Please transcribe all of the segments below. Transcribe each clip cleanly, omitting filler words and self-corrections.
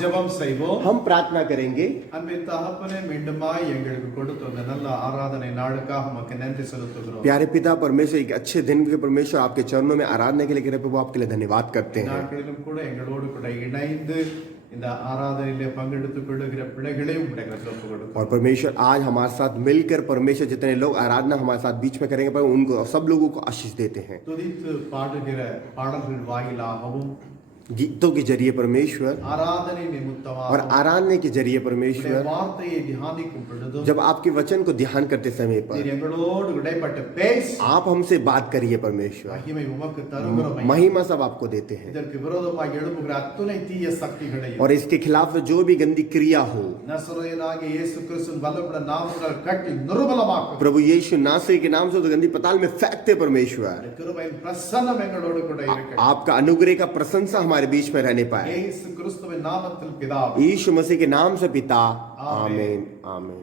ஜெபம் செய்வோம். हम प्रार्थना करेंगे. அன்பின் தகப்பனே, மீண்டுமாய் எங்களுக்கு கொடுத்த இந்த நல்ல ஆராதனை நாளுக்காக உமக்கு நன்றி செலுத்துகிறோம். प्यारे पिता परमेश्वर, एक अच्छे दिन के परमेश्वर आपके चरणों में आराधना के लिए प्रभु आपके लिए धन्यवाद करते हैं. நாட்களிலும் கூட எங்களோடு கூட இணைந்து இந்த ஆராதனையிலே பங்கெடுத்துக் கொள்ளுகிற பிள்ளைகளையும் உம்முடைய கரத்தில் ஒப்புக்கொடுக்கிறோம். और परमेश्वर आज हमारे साथ मिलकर परमेश्वर जितने लोग आराधना हमारे साथ बीच में करेंगे पर उनको सब लोगों को आशीष देते हैं. துதித்து பாடுகிற பாடல்கள் வாயிலாகவும் गीतों के जरिए परमेश्वर आराधனை निमित्तமாக और आराधना के जरिए परमेश्वर வார்த்தையை தியானிக்கும் பொழுது जब आपके वचन को ध्यान करते समय पर நீர் எங்களோடு இடைப்பட்டு பேசி आप हमसे बात करिए परमेश्वर. மகிமை உமக்கு தருகிறோம். महिमा सब आपको देते हैं. இதற்கு விரோதமாக எழும்புகிற அத்துணை தீய சக்திகளையும் और इसके खिलाफ जो भी गंदी क्रिया हो நசரேயனாகிய இயேசு கிறிஸ்துவின் வல்லமையுள்ள நாமத்தால் கட்டி நிர்மூலமாக்கும். प्रभु यीशु नासरी के नाम से तो गंदी पताल में फेंकते परमेश्वर. கிருபையின் பிரசன்னம் எங்களோடு கூட இருக்கட்டும். आपका अनुग्रह का प्रशंसा हमारे बीच में रहने पाए. இயேசு கிறிஸ்துவின் நாமத்தில் பிதாவே. यीशु मसीह के नाम से पिता. आमीन आमीन.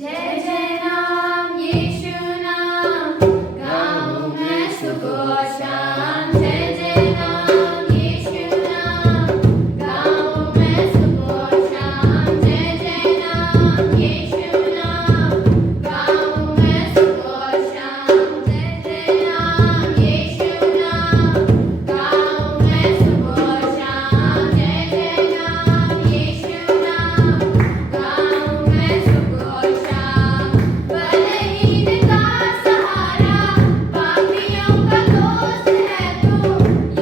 जय जय नाम यीशु नाम गाऊं मैं सुघोषाम. जय जय नाम यीशु नाम गाऊं मैं सुघोषाम. जय जय नाम यीशु नाम गाऊं मैं सुघोषाम. जय जय नाम यीशु नाम गाऊं मैं सुघोषाम. जय जय नाम यीशु नाम गाऊं मैं सुघोषाम. बलहीन का सहारा पापियों का दोस्त है तू.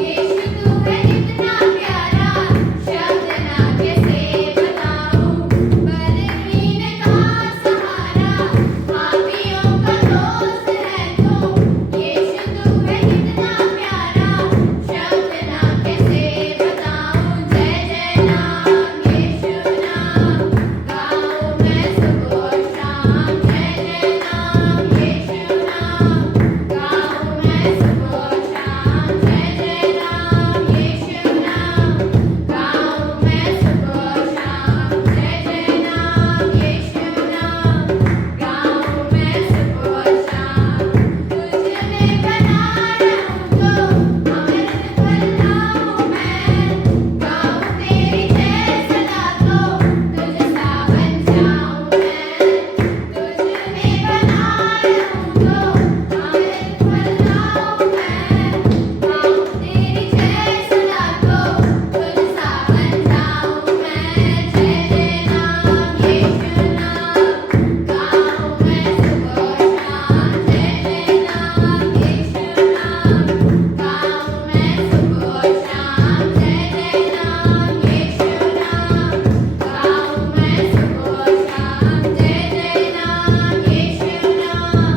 यीशु तू है इतना प्यारा शब्द ना कैसे बताऊं. बलहीन का सहारा पापियों का दोस्त है तू. यीशु तू है इतना प्यारा शब्द ना कैसे बताऊं. जय जय नाम यीशु नाम गाऊं मैं सुघोषाम. जय जय नाम यीशु नाम गाऊं मैं सुघोषाम. जय जय नाम यीशु नाम गाऊं मैं सुघोषाम. जय जय नाम यीशु नाम गाऊं मैं सुघोषाम. तुझ में बना रहूं तो अमृत फल लाऊं मैं. गाऊं तेरी जय सदा तो तुझ सा बन जाऊं मैं. तुझ में बना रहूं तो अमृत फल लाऊं मैं. गाऊं तेरी जय सदा तो तुझ सा बन जाऊं मैं. जय जय नाम यीशु नाम गाऊं मैं सुघोषाम. जय जय नाम यीशु नाम गाऊं मैं सुघोषाम. जय जय नाम यीशु नाम गाऊं मैं सुघोषाम. जय जय नाम यीशु नाम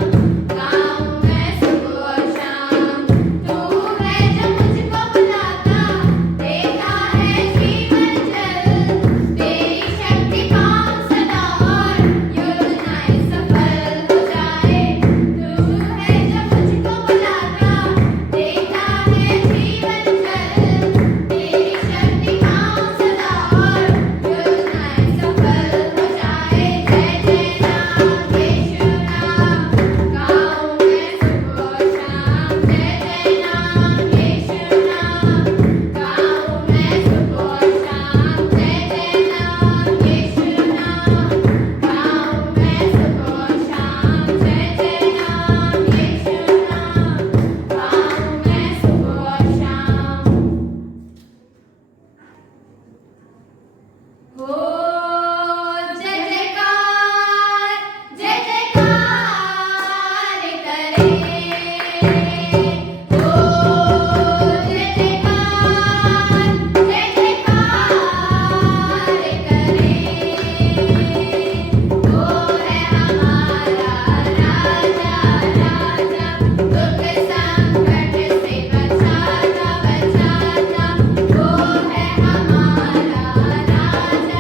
गाऊं मैं सुघोषाम. तू है जो मुझको बुलाता देता है जीवन जल. तेरी शक्ति पाऊं सदा और योजनाएं सफल हो जाए. तू है जो मुझको बुलाता देता है जीवन जल. तेरी शक्ति पाऊं सदा और योजनाएं सफल हो जाए. जय जय नाम यीशु नाम गाऊं मैं सुघोषाम. जय जय नाम यीशु नाम गाऊं मैं सुघोषाम. जय जय नाम यीशु नाम गाऊं मैं सुघोषाम. जय जय नाम यीशु नाम गाऊं मैं सुघोषाम. हो जय जयकार जय जयकार करे. हो जय जयकार जय जयकार करे. वो है हमारा राजा राजा दुख संकट से बचाता बचाता. वो है हमारा राजा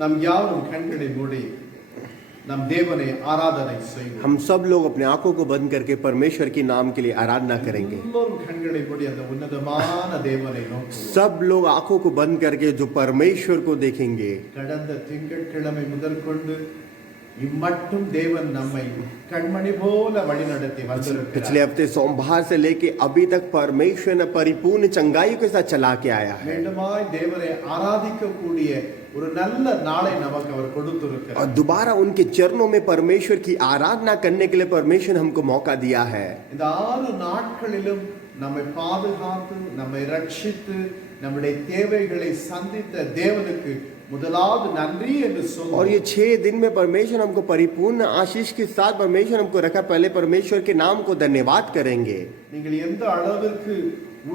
நம் யாவரும் கண்களை மூடி நம் தேவனை ஆராதனை செய்வோம். हम सब लोग अपने आंखों को बंद करके परमेश्वर की नाम के लिए आराधना करेंगे. எல்லோரும் கண்களை மூடி அந்த உன்னதமான தேவனை நோக்குவோம். सब लोग आंखों को बंद करके जो परमेश्वर को देखेंगे. கடந்த திங்கட்கிழமை முதல் கொண்டு இம்மட்டும் தேவன் நம்மை கண்மணி போல வழிநடத்தி வந்திருக்கிறார். पिछले हफ्ते सोमवार से लेके अभी तक परमेश्वर ने परिपूर्ण चंगाई के साथ चला के आया है. மீண்டுமாய் தேவனை ஆராதிக்கக்கூடிய ஒரு நல்ல நாளை நமக்கு அவர் கொடுத்திருக்கிறார். और दोबारा उनके चरणों में परमेश्वर की आराधना करने के लिए परमेश्वर ने हमको मौका दिया है. இந்த 6 நாட்களிலும் நம்மை பாதுகாத்து நம்மை ரட்சித்து நம்முடைய தேவைகளை சந்தித்த தேவனுக்கு முதலாவது நன்றி என்று और சொல்லுவோம். ये 6 दिन में परमेश्वर हमको परिपूर्ण आशीष के साथ परमेश्वर हमको रखा. पहले परमेश्वर के नाम को धन्यवाद करेंगे. நீங்கள் எந்த அளவிற்கு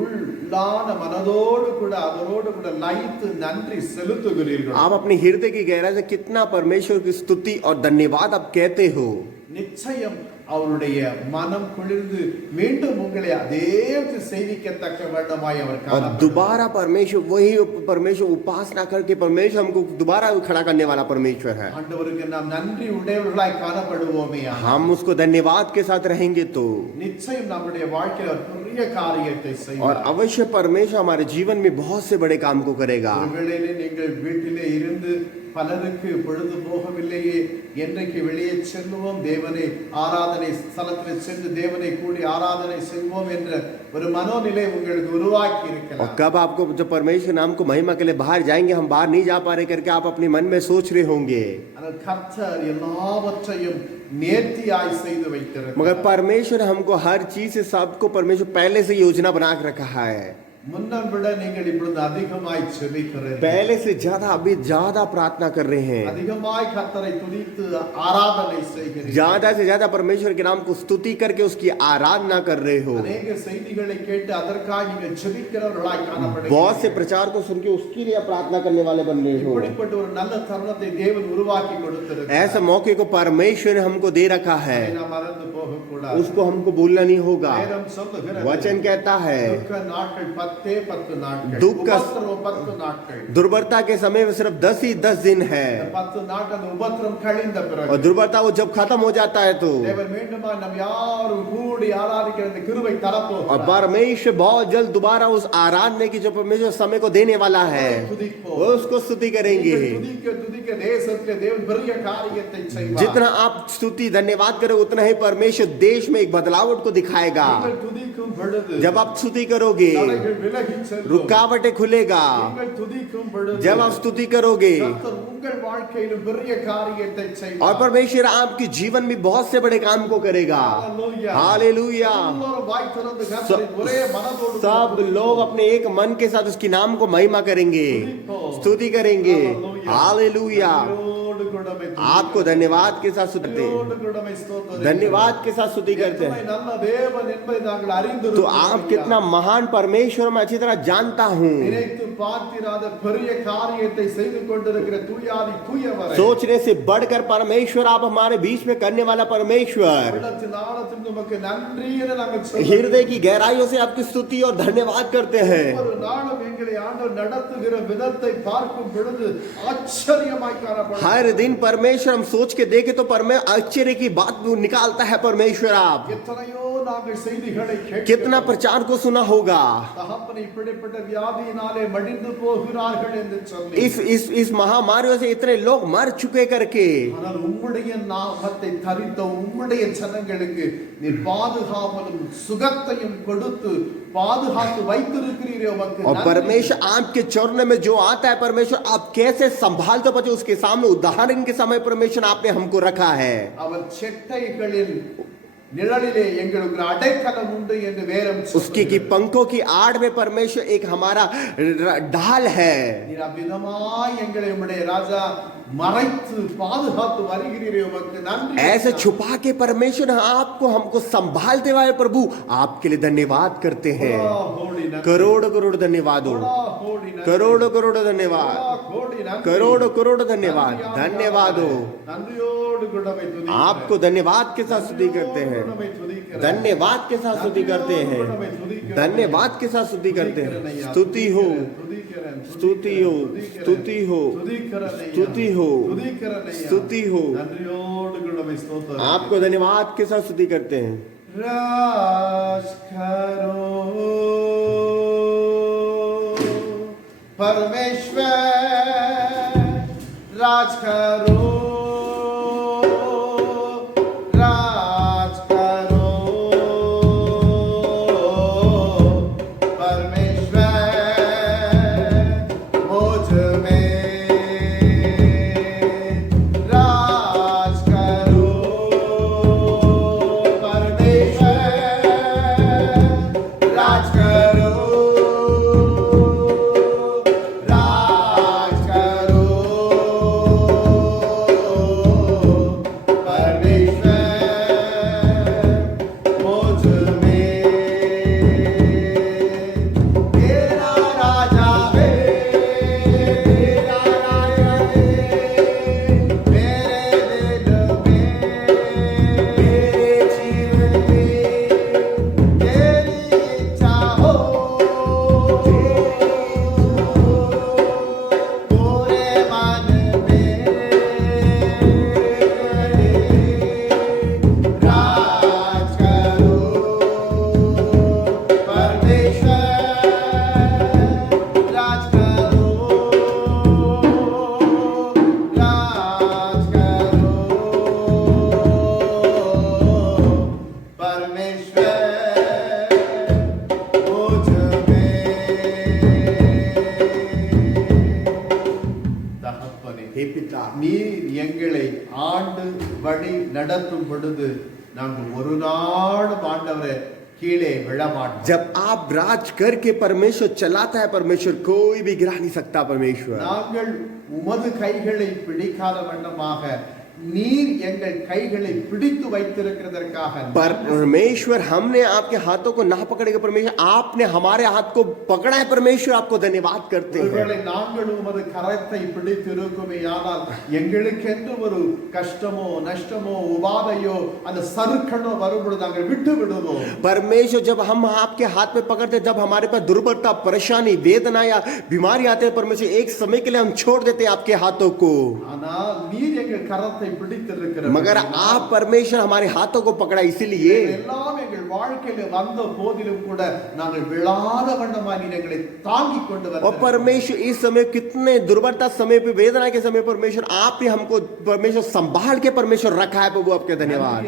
உள்ளான மனதோடு கூட அதனோடு கூட லயித்து நன்றி செலுத்துகிறீர்கள். आप अपने हृदय की गहराई से कितना परमेश्वर की स्तुति और धन्यवाद आप कहते हो. நிச்சயம் அவருடைய மனம் குளிர்ந்து மீண்டும் உங்களை அதே செய்திக்கத்தக்க வேண்டுமாய் அவர் और காணப்படுகிறார். दोबारा परमेश्वर उपासना करके परमेश्वर हमको दोबारा खड़ा करने वाला परमेश्वर है. ஆண்டவருக்கு நாம் நன்றி உடையவர்களாய் காணப்படுவோமே. हम उसको धन्यवाद के साथ रहेंगे तो நிச்சயம் நம்முடைய வாழ்க்கையில் ஒரு பெரிய காரியத்தை और செய்வார். अवश्य परमेश्वर हमारे जीवन में बहुत से बड़े काम को करेगा. ஒருவேளை நீங்கள் வீட்டிலே இருந்து பலருக்கு பொழுது போகவில்லையே, என்றைக்கு வெளியே செல்லுவோம், தேவனை ஆராதனை ஸ்தலத்தில் சென்று தேவனை கூடி ஆராதனை செய்வோம் என்ற ஒரு மனோநிலை உங்களுக்கு உருவாக்கி और இருக்கலாம். कब आपको जब परमेश्वर नाम को महिमा के लिए बाहर जाएंगे, हम बाहर नहीं जा पा रहे करके आप अपने मन में सोच रहे होंगे. ஆனால் கர்த்தர் எல்லாவற்றையும் நேர்த்தியாய் செய்து வைத்திருக்கிறார். मगर परमेश्वर हमको हर चीज से सबको परमेश्वर पहले से योजना बना के रखा है. முன்னம் விட நீங்கள் இப்பொழுது அதிகமாய் செபிக்கிறீர்கள். पहले से ज्यादा अभी ज्यादा प्रार्थना कर रहे हैं. அதிகமாய் கர்த்தரை துதித்து ஆராதனை செய்கிறீர்கள். ज्यादा से ज्यादा परमेश्वर के नाम को स्तुति करके उसकी आराधना कर रहे हो. அநேக செய்திகளை கேட்டு அதற்காக நீங்கள் ஜெபிக்கிறவர்களாய் बहुत காணப்படுகிறீர்கள். से प्रचार को सुन के उसके लिए प्रार्थना करने वाले बन रहे हो. இப்படிப்பட்ட ஒரு நல்ல தருணத்தை தேவன் உருவாக்கி கொடுத்திருக்கிறார். ऐसे मौके को परमेश्वर ने हमको दे रखा है. அதை நாம் மறந்து போகக்கூடாது. उसको हमको भूलना नहीं होगा. வேதம் சொல்லுகிறது, वचन कहता है துக்க நாட்கள் 10 நாட்கள், दुख का- உபத்திரவம் 10 நாட்கள். दुर्बलता के समय में सिर्फ 10 ही 10 दिन है. இந்த 10 நாட்கள் அந்த உபத்திரம் கழிந்த और பிறகு दुर्बलता वो जब खत्म हो जाता है तो தேவன் மீண்டுமா நம் யாரும் கூடி ஆராதிக்கிற இந்த கிருபை और தரப்போகிறார். परमेश्वर बहुत जल्द दोबारा उस आराधना की जो परमेश्वर समय को देने वाला है துதிப்போம். वो उसको स्तुति करेंगे. நீங்கள் துதிக்க துதிக்க தேசத்திலே தேவன் பெரிய காரியத்தை செய்வார். जितना आप स्तुति धन्यवाद करो उतना ही परमेश्वर देश में एक बदलावट को दिखाएगा. நீங்கள் துதிக்கும் பொழுது जब आप स्तुति करोगे தடைகள் விலகி செல்லும். रुकावटें खुलेगा. நீங்கள் துதிக்கும் பொழுது जब आप स्तुति करोगे கர்த்தர் உங்கள் வாழ்க்கையிலும் பெரிய காரியத்தை और செய்வார். परमेश्वर आपके जीवन में बहुत से बड़े काम को करेगा. Hallelujah. हालेलुया. எல்லாரும் வாய் திறந்து கர்த்தரின் ஒரே மனதோடு सब लोग अपने एक मन के साथ उसके नाम को महिमा करेंगे, स्तुति करेंगे. हालेलुया. நன்றியோடு கூட மை துதிக்கிறோம். आपको धन्यवाद के साथ स्तुति நன்றியோடு கூட மை ஸ்தோத்திரிக்கிறோம். धन्यवाद के साथ स्तुति करते எத்தனை हैं. நல்ல தேவன் என்பதை நாங்கள் तो அறிந்திருக்கிறோம். आप कितना महान परमेश्वर मैं अच्छी तरह जानता हूँ. நினைத்து பார்த்திராத பெரிய காரியத்தை செய்து கொண்டிருக்கிற தூயாதி தூயவரே, सोचने से बढ़कर परमेश्वर आप हमारे बीच में करने वाला परमेश्वर. உள்ளத்தின் ஆழத்தில் உமக்கு நன்றி என நாங்கள் சொல்லுகிறோம். हृदय की गहराइयों से आपकी स्तुति और धन्यवाद करते हैं. ஒரு நாளும் எங்களை ஆண்டவர் நடத்துகிற விதத்தை பார்க்கும் பொழுது ஆச்சரியமாய் காணப்படும். हर दिन परमेश्वर हम सोच के देखे तो आश्चर्य की बात निकालता है परमेश्वर. आप எத்தனையோ நாங்கள் செய்திகளை कितना प्रचार को सुना होगा. தகப்பனை இப்படிப்பட்ட வியாதியினாலே மடிந்து போகிறார்கள் என்று சொல்லி, इस महामारियों से इतने लोग मर चुके करके, ஆனால் உம்முடைய நாமத்தை தரித்த உம்முடைய ஜனங்களுக்கு நீர் பாதுகாவலும் சுகத்தையும் கொடுத்து பாதுகாத்து வைத்திருக்கிறீரே உமக்கு और நன்றி. परमेश्वर आपके चरण में जो आता है परमेश्वर आप कैसे संभालते बचे उसके सामने उदाहरण के समय परमेश्वर आपने हमको रखा है. அவர் செட்டைகளில் நிழலிலே எங்களுக்கு ஒரு அடைக்கலம் உண்டு என்று வேதம் उसकी की पंखों की आड़ में परमेश्वर एक हमारा ढाल है. நீர் அவ்விதமாய் எங்களை உம்முடைய ராஜா மறைத்து பாதுகாத்து வருகிறீரே உமக்கு நன்றி. ऐसे छुपा के परमेश्वर आपको हमको संभालते हुए प्रभु आपके लिए धन्यवाद करते हैं. கோடி நன்றி. करोड़ करोड़ धन्यवाद हो. கோடி நன்றி. करोड़ करोड़ धन्यवाद. கோடி நன்றி. करोड़ करोड़ धन्यवाद. धन्यवाद हो. நன்றியோடு கூட மை துதிக்கிறேன். आपको धन्यवाद के साथ स्तुति करते हैं. நன்றியோடு மை துதிக்கிறேன். धन्यवाद के साथ स्तुति करते हैं. धन्यवाद के साथ स्तुति करते हैं. स्तुति हो. துதிக்கிறேன், स्तुति हो, துதிக்கிறேன், स्तुति हो, துதிக்கிறேன் ஐயா, स्तुति हो, துதிக்கிறேன் ஐயா. स्तुति हो। நன்றியோடு கூட உம்மை ஸ்தோத்திரம். आपको धन्यवाद के साथ स्तुति करते हैं। राज करो परमेश्वर, राज करो, राज करो परमेश्वर मुझ में, राज करो राज करो, राज करो परमेश्वर मुझ में। तेरा राजा है, तेरा राजा है मेरे दिल में, मेरे जीवन में। तेरी इच्छा हो पूरे मन में, राज करो परमेश्वर, राज करो, राज करो परमेश्वर मुझ में। தகப்பனே, हे पिता, நீர் எங்களை ஆண்டு வழி நடத்தும் பொழுது நாங்கள் ஒரு நாளும் ஆண்டவரே கீழே விழமாட்டோம். जब आप राज करके परमेश्वर चलाता है, परमेश्वर कोई भी गिरा नहीं सकता। परमेश्वर, நாங்கள் உமது கைகளை பிடிக்காத வண்ணமாக நீர் எங்கள் கைகளை பிடித்து வைத்திருக்கிறதற்காக परमेश्वर हमने आपके हाथों को ना पकड़ेगा। परमेश्वर, आपने हमारे हाथ को पकड़ा है। परमेश्वर, आपको धन्यवाद करते हैं। ஒருவேளை நாங்கள் உமது கரத்தை பிடித்து இருக்குமேயானால் எங்களுக்கென்று ஒரு கஷ்டமோ நஷ்டமோ உபாதையோ அந்த சறுக்கணோ வரும்பொழுது நாங்கள் விட்டு விடுவோம். परमेश्वर, जब हम आपके हाथ में पकड़ते, जब हमारे पास दुर्बलता, परेशानी, वेदना या बीमारी आते हैं, परमेश्वर एक समय के लिए हम छोड़ देते हैं आपके हाथों को। ஆனால் நீர் எங்கள் கரத்தை பிடித்திருக்கிற मगर आप परमेश्वर हमारे हाथों को पकड़ा, इसीलिए எல்லாம் எங்கள் வாழ்க்கையில வந்த போதிலும் கூட நாங்கள் விழாத வண்ணமாய் நீர் எங்களை தாங்கிக் கொண்டு और வந்தீர். परमेश्वर इस समय कितने दुर्बलता समय पे, वेदना के समय परमेश्वर आपने हमको परमेश्वर संभाल के परमेश्वर रखा है। प्रभु आपके धन्यवाद,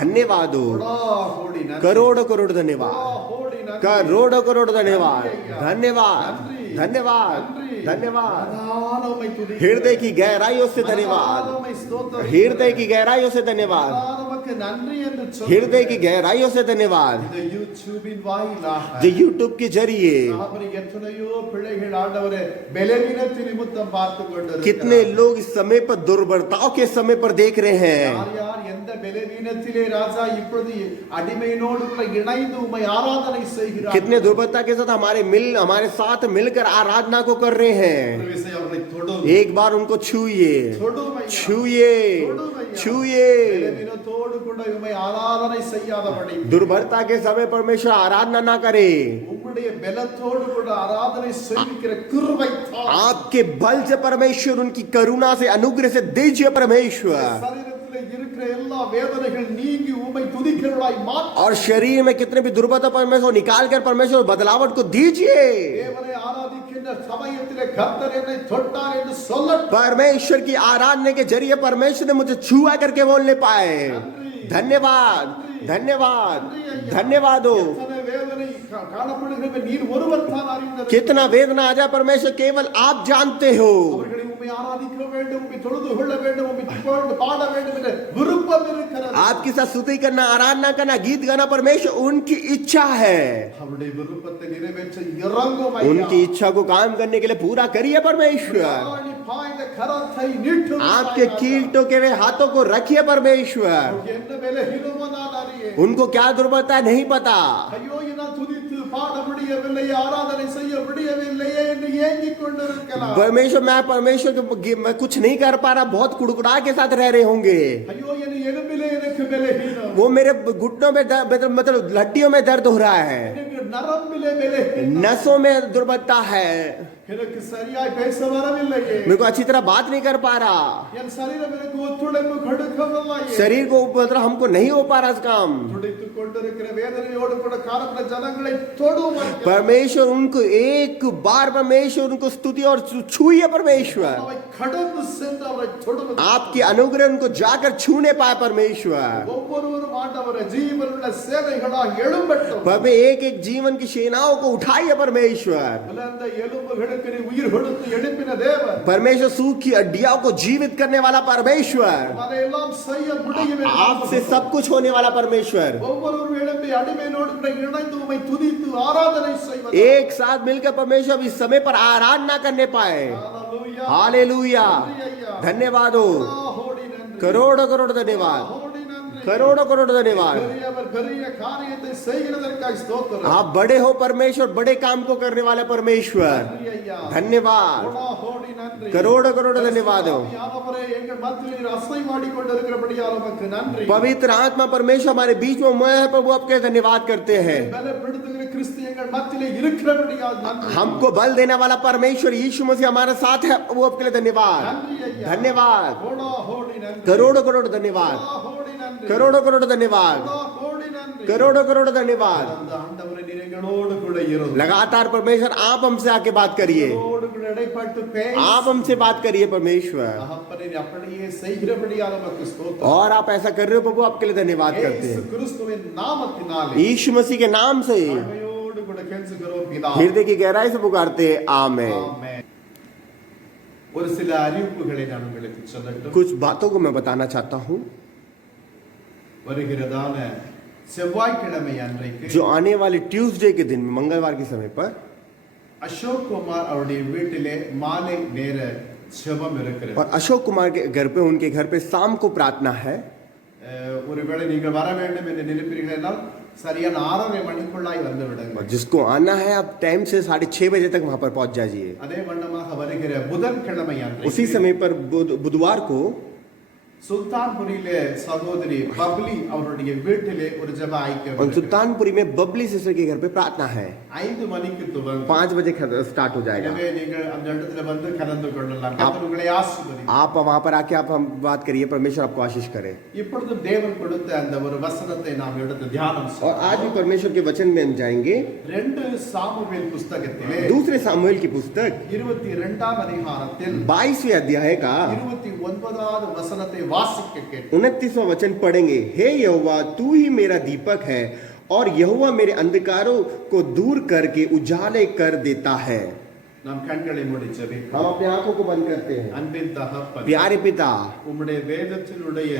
धन्यवाद हो, கோடாகோடி நன்றி. करोड़ों करोड़ धन्यवाद, கோடாகோடி நன்றி. करोड़ों करोड़ धन्यवाद, धन्यवाद, நன்றி. धन्यवाद, நன்றி. धन्यवाद। प्रधान उम्मै तुदिக்கிறேன். हृदय की गहराइयों से धन्यवाद, प्रधान उम्मै स्तोत्र. हृदय की गहराइयों से धन्यवाद, प्रधान उमக்கு நன்றி என்று हृदय की சொல்லுகிறேன். गहराइयों से धन्यवाद। இந்த யூடியூபின் வாயிலாக जो यूट्यूब के जरिए அவரை எத்தனையோ பிள்ளைகள் ஆண்டவரே பலவீனத்தின் நிமித்தம் பார்த்து கொண்டிருக்கிறார். कितने लोग इस समय पर दुर्बलताओं के समय पर देख रहे हैं। யார் யார் எந்த பலவீனத்திலே ராஜா இப்பொழுது அடிமையினோடு கூட இணைந்து உம்மை ஆராதனை செய்கிறார். कितने दुर्बलता के साथ हमारे साथ मिलकर आराधना को कर रहे हैं। ஒரு விசை அவர்களை தொடும். एक बार उनको छूइए, தொடும் ஐயா. छूइए, தொடும் ஐயா. छूइए। பலவீனத்தோடு கூட உம்மை ஆராதனை செய்யாதபடி दुर्बलता के समय परमेश्वर आराधना ना करे, உம்முடைய பலத்தோடு கூட ஆராதனை செய்விக்கிற கிருபை தாரும். आपके बल से परमेश्वर उनकी करुणा से, अनुग्रह से दीजिए परमेश्वर। சரீரத்திலே இருக்கிற எல்லா வேதனைகள் நீங்கி உம்மை துதிக்கிறவளாய் மாற்று. और शरीर में कितने भी दुर्बलता परमेश्वर निकाल कर परमेश्वर बदलावट को दीजिए। தேவனை ஆராதிக்கின்ற சமயத்திலே கர்த்தர் என்னை தொட்டார் என்று சொல்லட்டும். परमेश्वर की आराधना के जरिए परमेश्वर ने मुझे छुआ करके बोलने पाए। धन्यवाद, धन्यवाद, धन्यवाद हो। எத்தனை வேதனை காணப்படுகிறது நீர் ஒருவர் தான் அறிந்தவர். कितना वेदना आ जाए परमेश्वर केवल आप जानते हो। அவர்களை உம்மை ஆராதிக்க வேண்டும், உம்மை தொழுது கொள்ள வேண்டும், உம்மை புகழ்ந்து பாட வேண்டும் என்ற விருப்பம் இருக்கிறது. आपके साथ स्तुति करना, आराधना करना, गीत गाना परमेश्वर उनकी इच्छा है। அவருடைய விருப்பத்தை நிறைவேற்ற இறங்கும் ஐயா. उनकी इच्छा को काम करने के लिए पूरा करिए परमेश्वर। ஆணி பாய்ந்த கரத்தை நீட்டும் आपके कील्टों के वे हाथों को रखिए परमेश्वर। என்ன பலஹீனமோ நான் அறியேன். उनको क्या दुर्बलता है नहीं पता। ஐயோ நான் துதித்து பாட முடியவில்லை, ஆராதனை செய்ய முடியவில்லையே என்று ஏங்கிக் கொண்டிருக்கலாம். परमेश्वर मैं कुछ नहीं कर पा रहा, बहुत कुड़कुड़ा के साथ रह रहे होंगे। ஐயோ என் எலும்பிலே எனக்கு பலஹீனம். वो मेरे घुटनों में मतलब हड्डियों में दर्द हो रहा है। எனக்கு நரம்பிலே வேலை नसों में दुर्बलता है, எனக்கு சரியாய் பேச வரவில்லையே मेरे को अच्छी तरह बात नहीं कर पा रहा, என் சரீரம் எனக்கு ஒத்துழைப்பு கொடுக்கவில்லையே शरीर को मतलब हमको नहीं हो पा रहा इस काम। துடித்துக் கொண்டிருக்கிற வேதனையோடு கூட காணப்பட்ட ஜனங்களை தொடுவாய் परमेश्वर उनको एक बार परमेश्वर उनको स्तुति और छूइए परमेश्वर, அவை கடந்து சென்று அவரை தொடுவது आपकी अनुग्रह उनको जाकर छूने पाए परमेश्वर। ஒவ்வொருவரும் ஆண்டவரே ஜீவனுள்ள சேனைகளாக எழும்பட்டும் बाबे एक एक जीवन की सेनाओं को उठाइए परमेश्वर। உலர்ந்த எலும்புகளுக்கு நீ உயிர் கொடுத்து எழுப்பின தேவன் परमेश्वर सूखी हड्डियों को जीवित करने वाला परमेश्वर, அதையெல்லாம் செய்ய முடியும் என்று आपसे सब कुछ होने वाला परमेश्वर, ஒவ்வொருவரும் எழும்பி அடிமையோடு கூட இணைந்து உம்மை துதித்து ஆராதனை செய்வது एक साथ मिलकर परमेश्वर इस समय पर आराधना करने पाए। ஹalleluya हालेलुया, धन्यवाद हो, ஹோடி நன்றி करोड़ों करोड़ धन्यवाद, ஹோடி நன்றி करोड़ों करोड़ धन्यवाद। பெரியவர் பெரிய காரியத்தை செய்கிறதற்காக ஸ்தோத்திரம் आप बड़े हो परमेश्वर, बड़े काम को करने वाले परमेश्वर, நன்றி ஐயா धन्यवाद, ஹோடி நன்றி करोड़ों करोड़ धन्यवाद हो। ஆண்டவரே எங்கள் மத்தியில் அசைவாடி கொண்டிருக்கிறபடியால் உமக்கு நன்றி पवित्र आत्मा परमेश्वर हमारे बीच में मैं प्रभु आपके धन्यवाद करते हैं। பலப்படுத்துகிற கிறிஸ்து எங்கள் மத்தியில் இருக்கிறபடியால் நன்றி हमको बल देने वाला परमेश्वर यीशु मसीह हमारे साथ है, वो आपके लिए धन्यवाद, நன்றி ஐயா धन्यवाद, ஹோடி நன்றி करोड़ों करोड़ धन्यवाद, ஹோடி நன்றி करोड़ों करोड़ धन्यवाद, ஹோடி நன்றி करोड़ों करोड़ धन्यवाद। அந்த ஆண்டவரே நீர் எங்களோடு கூட இருந்து लगातार परमेश्वर आप हमसे आके बात करिए, எங்களோடு கூட இடைப்பட்டு பேசி आप हमसे बात करिए परमेश्वर, தகப்பனே நீர் அப்படியே செய்கிறபடியால் உமக்கு ஸ்தோத்திரம் और आप ऐसा कर रहे हो प्रभु, आपके लिए धन्यवाद करते இயேசு हैं। கிறிஸ்துவின் நாமத்தினாலே यीशु मसीह के नाम से தாழ்மையோடு கூட கெஞ்சுகிறோம் பிதா हृदय की गहराई से पुकारते हैं, आमेन। ஆமென். ஒரு சில அறிவிப்புகளை நான் உங்களுக்கு சொல்லட்டும் कुछ बातों को मैं बताना चाहता हूँ। வருகிறதான செவ்வாய்க்கிழமை அன்றைக்கு जो आने वाले ट्यूसडे के दिन, मंगलवार के समय पर அசோக் குமார் அவருடைய வீட்டிலே மாலை நேர ஜெபம் இருக்கிறது और अशोक कुमार के घर पे, उनके घर पे शाम को प्रार्थना है। ஒருவேளை நீங்கள் வர வேண்டும் என்று நினைப்பீர்கள் என்றால் சரியான 6:30 மணிக்குள்ளாய் வந்து और விடுங்கள் जिसको आना है आप टाइम से 6:30 बजे तक वहां पर पहुंच जाइए। அதே வண்ணமாக வருகிற புதன்கிழமை उसी அன்றைக்கு समय पर बुधवार को சுல்தான்புரியிலே சகோதரி பப்லி அவருடைய வீட்டிலே ஒரு ஜெப ஐக்கியம் और இருக்கிறது. सुल्तानपुरी में बबली सिस्टर के घर पे प्रार्थना है। 5 மணிக்கு துவங்கும் 5 बजे स्टार्ट हो जाएगा। எனவே நீங்கள் அந்த இடத்துல வந்து கலந்து கொள்ளலாம் கர்த்தர் உங்களை ஆசீர்வதிப்பார் आप वहां पर आके आप हम बात करिए, परमेश्वर आपको आशीष करे। இப்பொழுது தேவன் கொடுத்த அந்த ஒரு வசனத்தை நாம் எடுத்து தியானம் और செய்வோம் आज भी परमेश्वर के वचन में हम जाएंगे। 2 சாமுவேல் புஸ்தகத்திலே दूसरे सामुएल की पुस्तक 22ஆம் அதிகாரத்தில் 22वें अध्याय का 29வது வசனத்தை வாசிக்க கேட்கிறோம் 29वां वचन पढ़ेंगे। हे यहोवा, तू ही मेरा दीपक है और यहोवा मेरे अंधकारों को दूर करके उजाले कर देता है। நாம் கண்களை மூடி ஜெபிப்போம் हम अपने आंखों को बंद करते हैं। அன்பின் தகப்பன் प्यारे पिता, உம்முடைய வேதத்தினுடைய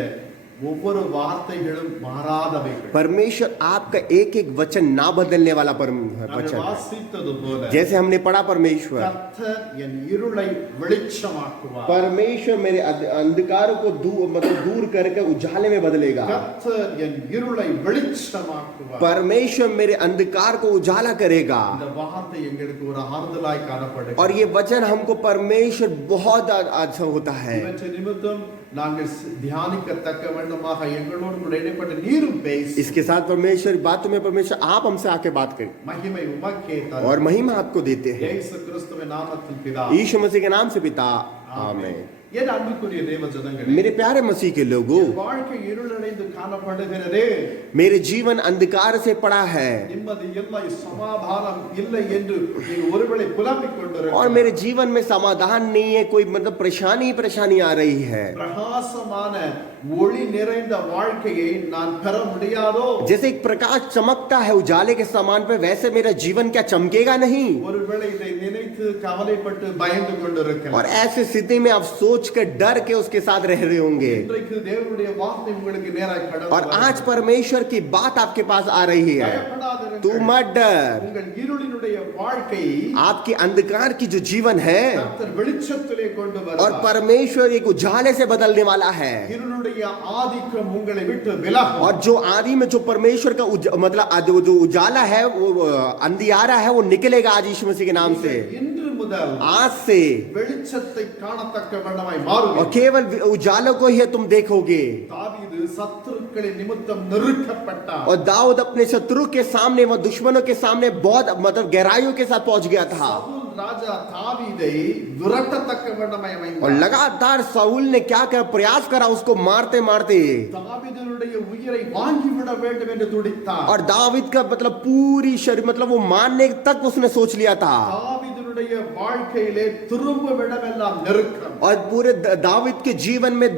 ஒவ்வொரு வார்த்தைகளும் மாறாதவைகள் परमेश्वर आपका एक एक वचन ना बदलने वाला நாங்கள் वचन है। வாசித்தது போல जैसे हमने पढ़ा परमेश्वर, கர்த்தர் என் இருளை வெளிச்சமாக்குவார் परमेश्वर मेरे अंधकारों को मतलब दूर करके उजाले में बदलेगा। கர்த்தர் என் இருளை வெளிச்சமாக்குவார் परमेश्वर मेरे अंधकार को उजाला करेगा। இந்த வார்த்தை எங்களுக்கு ஒரு ஆறுதலாய் காணப்படுகிறது और ये वचन हमको परमेश्वर बहुत अच्छा होता है। இவற்றை நிமித்தம் நாங்கள் தியானிக்கத்தக்க வண்ணமாக எங்களோடு கூட இடைப்பட்ட நீரும் பேசி इसके साथ परमेश्वर बातों में परमेश्वर आप हमसे आके बात करें மகிமை உமக்கே தரும். और महिमा आपको देते हैं। இயேசு கிறிஸ்துவின் நாமத்தில் பிதா यीशु मसीह के नाम से पिता, आमीन। என் அன்புக்குரிய தேவ ஜனங்களே मेरे प्यारे मसीह के लोगों, வாழ்க்கை இருளடைந்து காணப்படுகிறதே मेरे जीवन अंधकार से पड़ा है நிம்மதி இல்லை சமாதானம் இல்லை என்று நீங்கள் ஒருவேளை புலம்பிக் और கொண்டிருக்கிறீர்கள் मेरे जीवन में समाधान नहीं है, कोई मतलब परेशानी आ रही है। பிரகாசமான ஒளி நிறைந்த வாழ்க்கையை நான் பெற முடியாதோ जैसे एक प्रकाश चमकता है उजाले के समान पे, वैसे मेरा जीवन क्या चमकेगा नहीं? ஒருவேளை இதை நினைத்து கவலைப்பட்டு பயந்து கொண்டிருக்கலாம் और ऐसे स्थिति में आप सोच कर डर के उसके साथ रह रहे होंगे। இன்றைக்கு தேவனுடைய வார்த்தை உங்களுக்கு நேராக கடந்து और आज परमेश्वर की बात आपके पास आ रही है। பயப்படாதிருங்கள். तू मत डर, உங்கள் இருளினுடைய வாழ்க்கை आपके अंधकार की जो जीवन है கர்த்தர் வெளிச்சத்திலே கொண்டு और வருவார் परमेश्वर एक उजाले से बदलने वाला है। இருளுடைய ஆதிக்கம் உங்களை விட்டு விலகும் और जो आदि में जो परमेश्वर का मतलब जो उजाला है, वो अंधियारा है, वो निकलेगा आज यीशु मसीह के नाम से। இன்று முதல் आज से வெளிச்சத்தை காணத்தக்க வண்ணமாய் और மாறுவீர்கள். केवल उजालों को ही तुम देखोगे। தாவீது சத்துருக்களின் நிமித்தம் நெருக்கப்பட்டார். और दाऊद अपने शत्रु के सामने व दुश्मनों के सामने बहुत मतलब गहराइयों के साथ पहुंच गया था। சவுல் ராஜா தாவீதை விரட்டத்தக்க வண்ணமாய் और வைத்தார். लगातार साउल ने क्या कर प्रयास करा उसको मारते मारते। தாவீதுடைய உயிரை வாங்கிவிட வேண்டும் என்று துடித்தார். और दाऊद का मतलब पूरी शरीर मतलब वो मारने तक उसने सोच लिया था। தாவீதுடைய வாழ்க்கையிலே திரும்பும் இடமெல்லாம் நெருக்கம். और पूरे दाऊद के जीवन में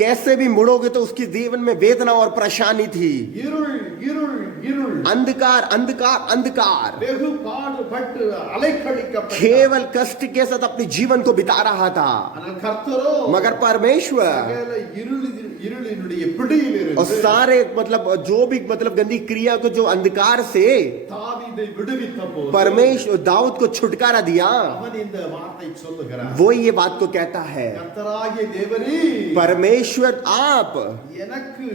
कैसे भी मुड़ोगे तो उसके जीवन में वेदना और परेशानी थी। இருள் இருள் இருள். अंधकार अंधकार अंधकार। வெகு பாடுபட்டு அலைக்கழிக்கப்பட்டார். केवल कष्ट के साथ अपने जीवन को बिता रहा था। ஆனால் கர்த்தரோ मगर परमेश्वर சகல இருளினுடைய பிடியில் और இருந்து सारे मतलब जो भी मतलब गंदी क्रिया को जो अंधकार से தாவீதை விடுவித்த போது परमेश्वर दाऊद को छुटकारा दिया। அவன் இந்த வார்த்தை சொல்லுகிறான். वो ये बात को कहता है, கர்த்தராகிய தேவரே परमेश्वर आप எனக்கு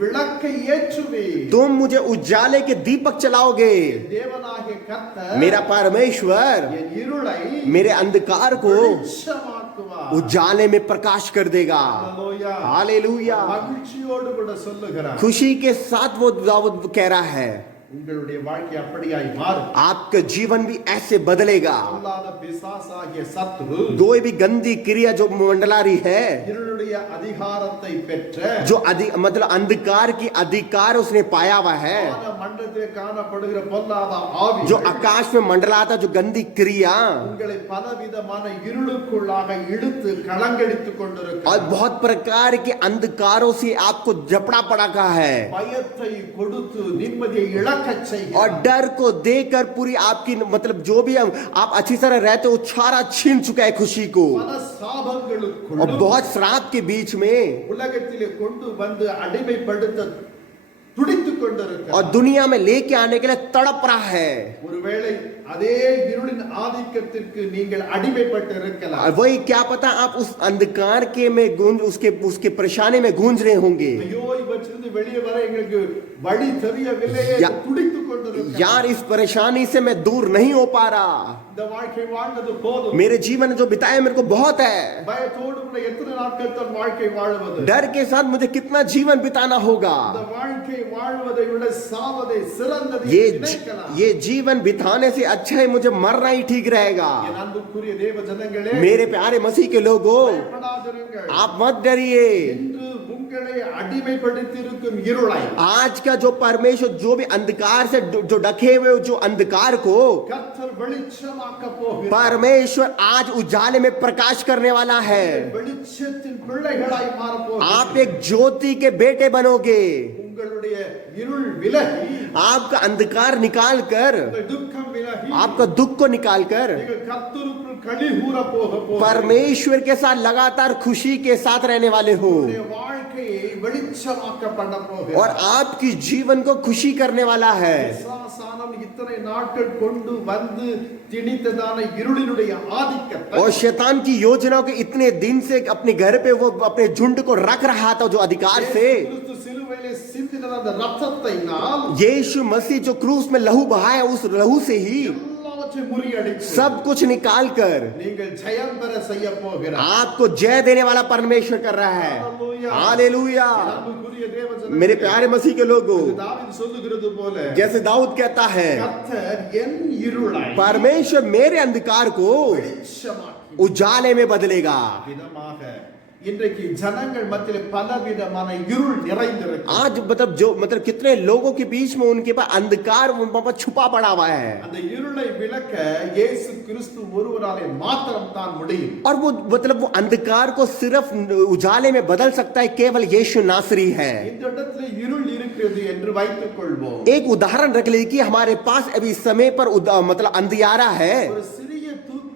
விளக்கை ஏற்றுவே. तुम मुझे उजाले के दीपक चलाओगे। தேவனாகிய கர்த்தர் मेरा परमेश्वर என் இருளை मेरे अंधकार को வெளிச்சமாக்குவார். उजाले में प्रकाश कर देगा। அல்லேலூயா. हालेलुया। மகிழ்ச்சியோடு கூட சொல்லுகிறார். खुशी के साथ वो दाऊद कह रहा है, உங்களுடைய வாழ்க்கை அப்படியாய் மாறும். आपका जीवन भी ऐसे बदलेगा। அல்லாத பிசாசாகிய சத்ரு कोई भी गंदी क्रिया जो मंडला रही है, இருளுடைய அதிகாரத்தை பெற்ற जो मतलब अंधकार की अधिकार उसने पाया हुआ है, வான மண்டலத்திலே காணப்படுகிற பொல்லாத ஆவி जो आकाश में मंडलाता जो गंदी क्रिया உங்களை பலவிதமான இருளுக்குள்ளாக இழுத்து கலங்கடித்துக் और கொண்டிருக்கிறது. बहुत प्रकार के अंधकारों से आपको जपड़ा पड़ा का है பயத்தை கொடுத்து நிம்மதியை இழக்கச் और செய்கிறார். डर को देकर पूरी आपकी मतलब जो भी आप अच्छी तरह रहते हो छारा छीन चुका है खुशी को। பல और சாபங்களுக்குள்ளும் बहुत श्राप के बीच में உலகத்திலே கொண்டு வந்து அடிமைப்படுத்த துடித்துக் और கொண்டிருக்கிறார். दुनिया में लेके आने के लिए तड़प रहा है। ஒருவேளை அதே இருளின் ஆதிக்கத்திற்கு நீங்கள் அடிமைப்பட்டு இருக்கலாம். और वही क्या पता आप उस अंधकार के में गूंज उसके परेशानी में गूंज रहे होंगे। ஐயோ இவற்றிலிருந்து வெளியே வர எங்களுக்கு வழி தெரியவில்லையே யா- துடித்துக் கொண்டிருக்கிறார். यार इस परेशानी से मैं दूर नहीं हो पा रहा। இந்த வாழ்க்கை வாழ்ந்தது போதும். मेरे जीवन में जो बिताया मेरे को बहुत है। பயத்தோடு கூட எத்தனை நாட்கள் தன் வாழ்க்கை வாழ்வது? डर के साथ मुझे कितना जीवन बिताना होगा। இந்த வாழ்க்கை வாழ்வதை விட சாவதை சிறந்தது ये என்று நினைக்கலாம். ये जीवन बिताने से अच्छा है मुझे मरना ही ठीक रहेगा। என் அன்புக்குரிய தேவ ஜனங்களே, मेरे प्यारे मसीह के लोगों, பயப்படாதிருங்கள். आप मत डरिए। இன்று உங்களை அடிமைப்படுத்தியிருக்கும் இருளை आज का जो परमेश्वर जो भी अंधकार से जो ढके हुए जो अंधकार को கர்த்தர் வெளிச்சமாக்க போகிறார். परमेश्वर आज उजाले में प्रकाश करने वाला है। வெளிச்சத்தின் பிள்ளைகளாய் மாறப் போகிறார். आप एक ज्योति के बेटे बनोगे। உங்களுடைய இருள் விலகி, आपका अंधकार निकाल कर உங்கள் துக்கம் விலகி, आपका दुख को निकाल कर நீங்கள் கர்த்தருக்குள் களிகூர போக போகிறீர்கள். परमेश्वर के साथ लगातार खुशी के साथ रहने वाले हो உங்களுடைய வாழ்க்கையை வெளிச்சமாக்கப்பட போகிறார். और आपकी जीवन को खुशी करने वाला है। பிசாசானவன் இத்தனை நாட்கள் கொண்டு வந்து திணித்ததான இருளினுடைய ஆதிக்கத்தை और शैतान की योजनाओं के इतने दिन से अपने घर पे वो अपने झुंड को रख रहा था जो अधिकार से கிறிஸ்து சிலுவையிலே சிந்தின அந்த ரத்தத்தினால் यीशु मसीह जो क्रूस में लहू बहाया उस लहू से ही எல்லாவற்றையும் முறியடித்து सब कुछ निकाल कर நீங்கள் ஜெயம் பெற செய்ய போகிறார். आपको जय देने वाला परमेश्वर कर रहा है। हालेलुया। அன்புக்குரிய தேவ ஜனங்களே, मेरे प्यारे मसीह के लोगों, தாவீது சொல்லுகிறது போல जैसे दाऊद कहता है, கர்த்தர் என் இருளை परमेश्वर मेरे अंधकार को வெளிச்சமாக்கி उजाले में बदलेगा। விதமாக இன்றைக்கு ஜனங்கள் மத்தியிலே பலவிதமான இருள் நிறைந்திருக்கு. आज मतलब कितने लोगों के बीच में उनके पास अंधकार उन पर छुपा पड़ा हुआ है அந்த இருளை விலக்க இயேசு கிறிஸ்து ஒருவராலே மாத்திரம் தான் முடியும். और वो मतलब वो अंधकार को सिर्फ उजाले में बदल सकता है केवल यीशु नासरी है। இந்த இடத்துல இருள் இருக்கிறது என்று வைத்துக் கொள்வோம். एक उदाहरण रख लीजिए कि हमारे पास अभी समय पर मतलब अंधियारा है ஒரு சிறிய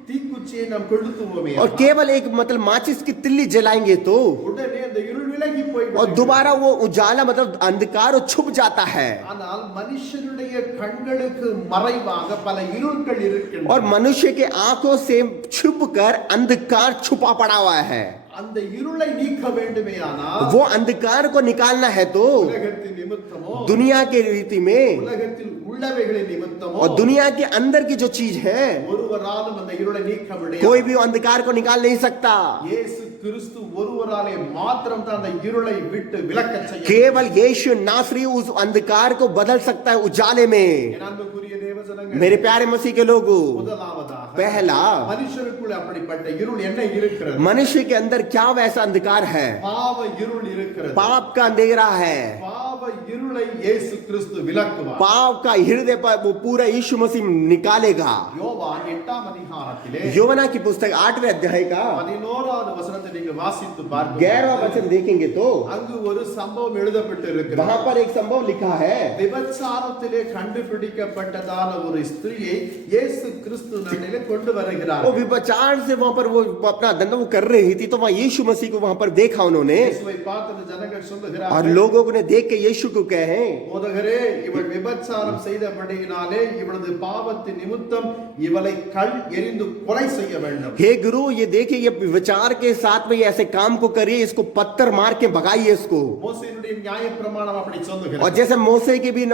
தீக்குச்சியை நாம் கொளுத்துவோமே, और केवल एक मतलब माचिस की तिल्ली जलाएंगे तो உடனே அந்த இருள் விலகி போய்விடும். और दोबारा वो उजाला मतलब अंधकार छुप जाता है। ஆனால் மனுஷனுடைய கண்களுக்கு மறைவாக பல இருள்கள் இருக்கின்றன. और मनुष्य के आंखों से छुप कर अंधकार छुपा पड़ा हुआ है। அந்த இருளை நீக்க வேண்டுமேயானால் वो अंधकार को निकालना है तो உலகத்தின் நிமித்தமோ दुनिया के रीति में உலகத்தில் உள்ளவைகளின் நிமித்தமோ और दुनिया के अंदर की जो चीज है ஒருவராலும் அந்த இருளை நீக்க முடியாது. कोई भी अंधकार को निकाल नहीं सकता. இயேசு கிறிஸ்து ஒருவராலே மாத்திரம் தான் அந்த இருளை விட்டு விலக்கச் செய்ய. केवल यीशु नासरी उस अंधकार को बदल सकता है उजाले में. என் அன்புக்குரிய தேவஜனங்களே, मेरे प्यारे मसीह के लोगों, முதலாவதாக पहला மனுஷருக்குள்ள அப்படிப்பட்ட இருள் என்ன இருக்கிறது? मनुष्य के अंदर क्या वैसा अंधकार है? பாவ இருள் இருக்கிறது. पाप का अंधेरा है. பாவ இருளை இயேசு கிறிஸ்து விலக்குவார். पाप का हृदय पर वो पूरा यीशु मसीह निकालेगा. யோவான் 8ஆம் அதிகாரத்திலே योना की पुस्तक 8वें अध्याय का 11வது வசனத்தை நீங்க வாசித்து பாருங்க. 11वां वचन देखेंगे तो அங்கு ஒரு சம்பவம் எழுதப்பட்டு இருக்கிறது. वहां पर एक संभव लिखा है. விபச்சாரத்திலே கண்டுபிடிக்கப்பட்டதான ஒரு ஸ்திரியை இயேசு கிறிஸ்து நடுவிலே கொண்டு வருகிறார். वो विभचार से वहां पर वो अपना धंधा वो कर रही थी, तो वहां यीशु मसीह को वहां पर देखा उन्होंने. இயேசுவை பார்த்து ஜனங்கள் और சொல்லுகிறார்கள், लोगों ने देख के यीशु को कहे, போதகரே, இவள் விபச்சாரம் செய்தபடியினாலே இவளது பாவத்தின் நிமித்தம் இவளை கல் எறிந்து கொலை செய்ய வேண்டும். हे गुरु, ये देखिए ये विचार के साथ में ये ऐसे काम को करिए, इसको पत्थर मार के भगाइए इसको. மோசேயினுடைய நியாயப்பிரமாணம் அப்படி और சொல்லுகிறது. जैसे மூசே के भी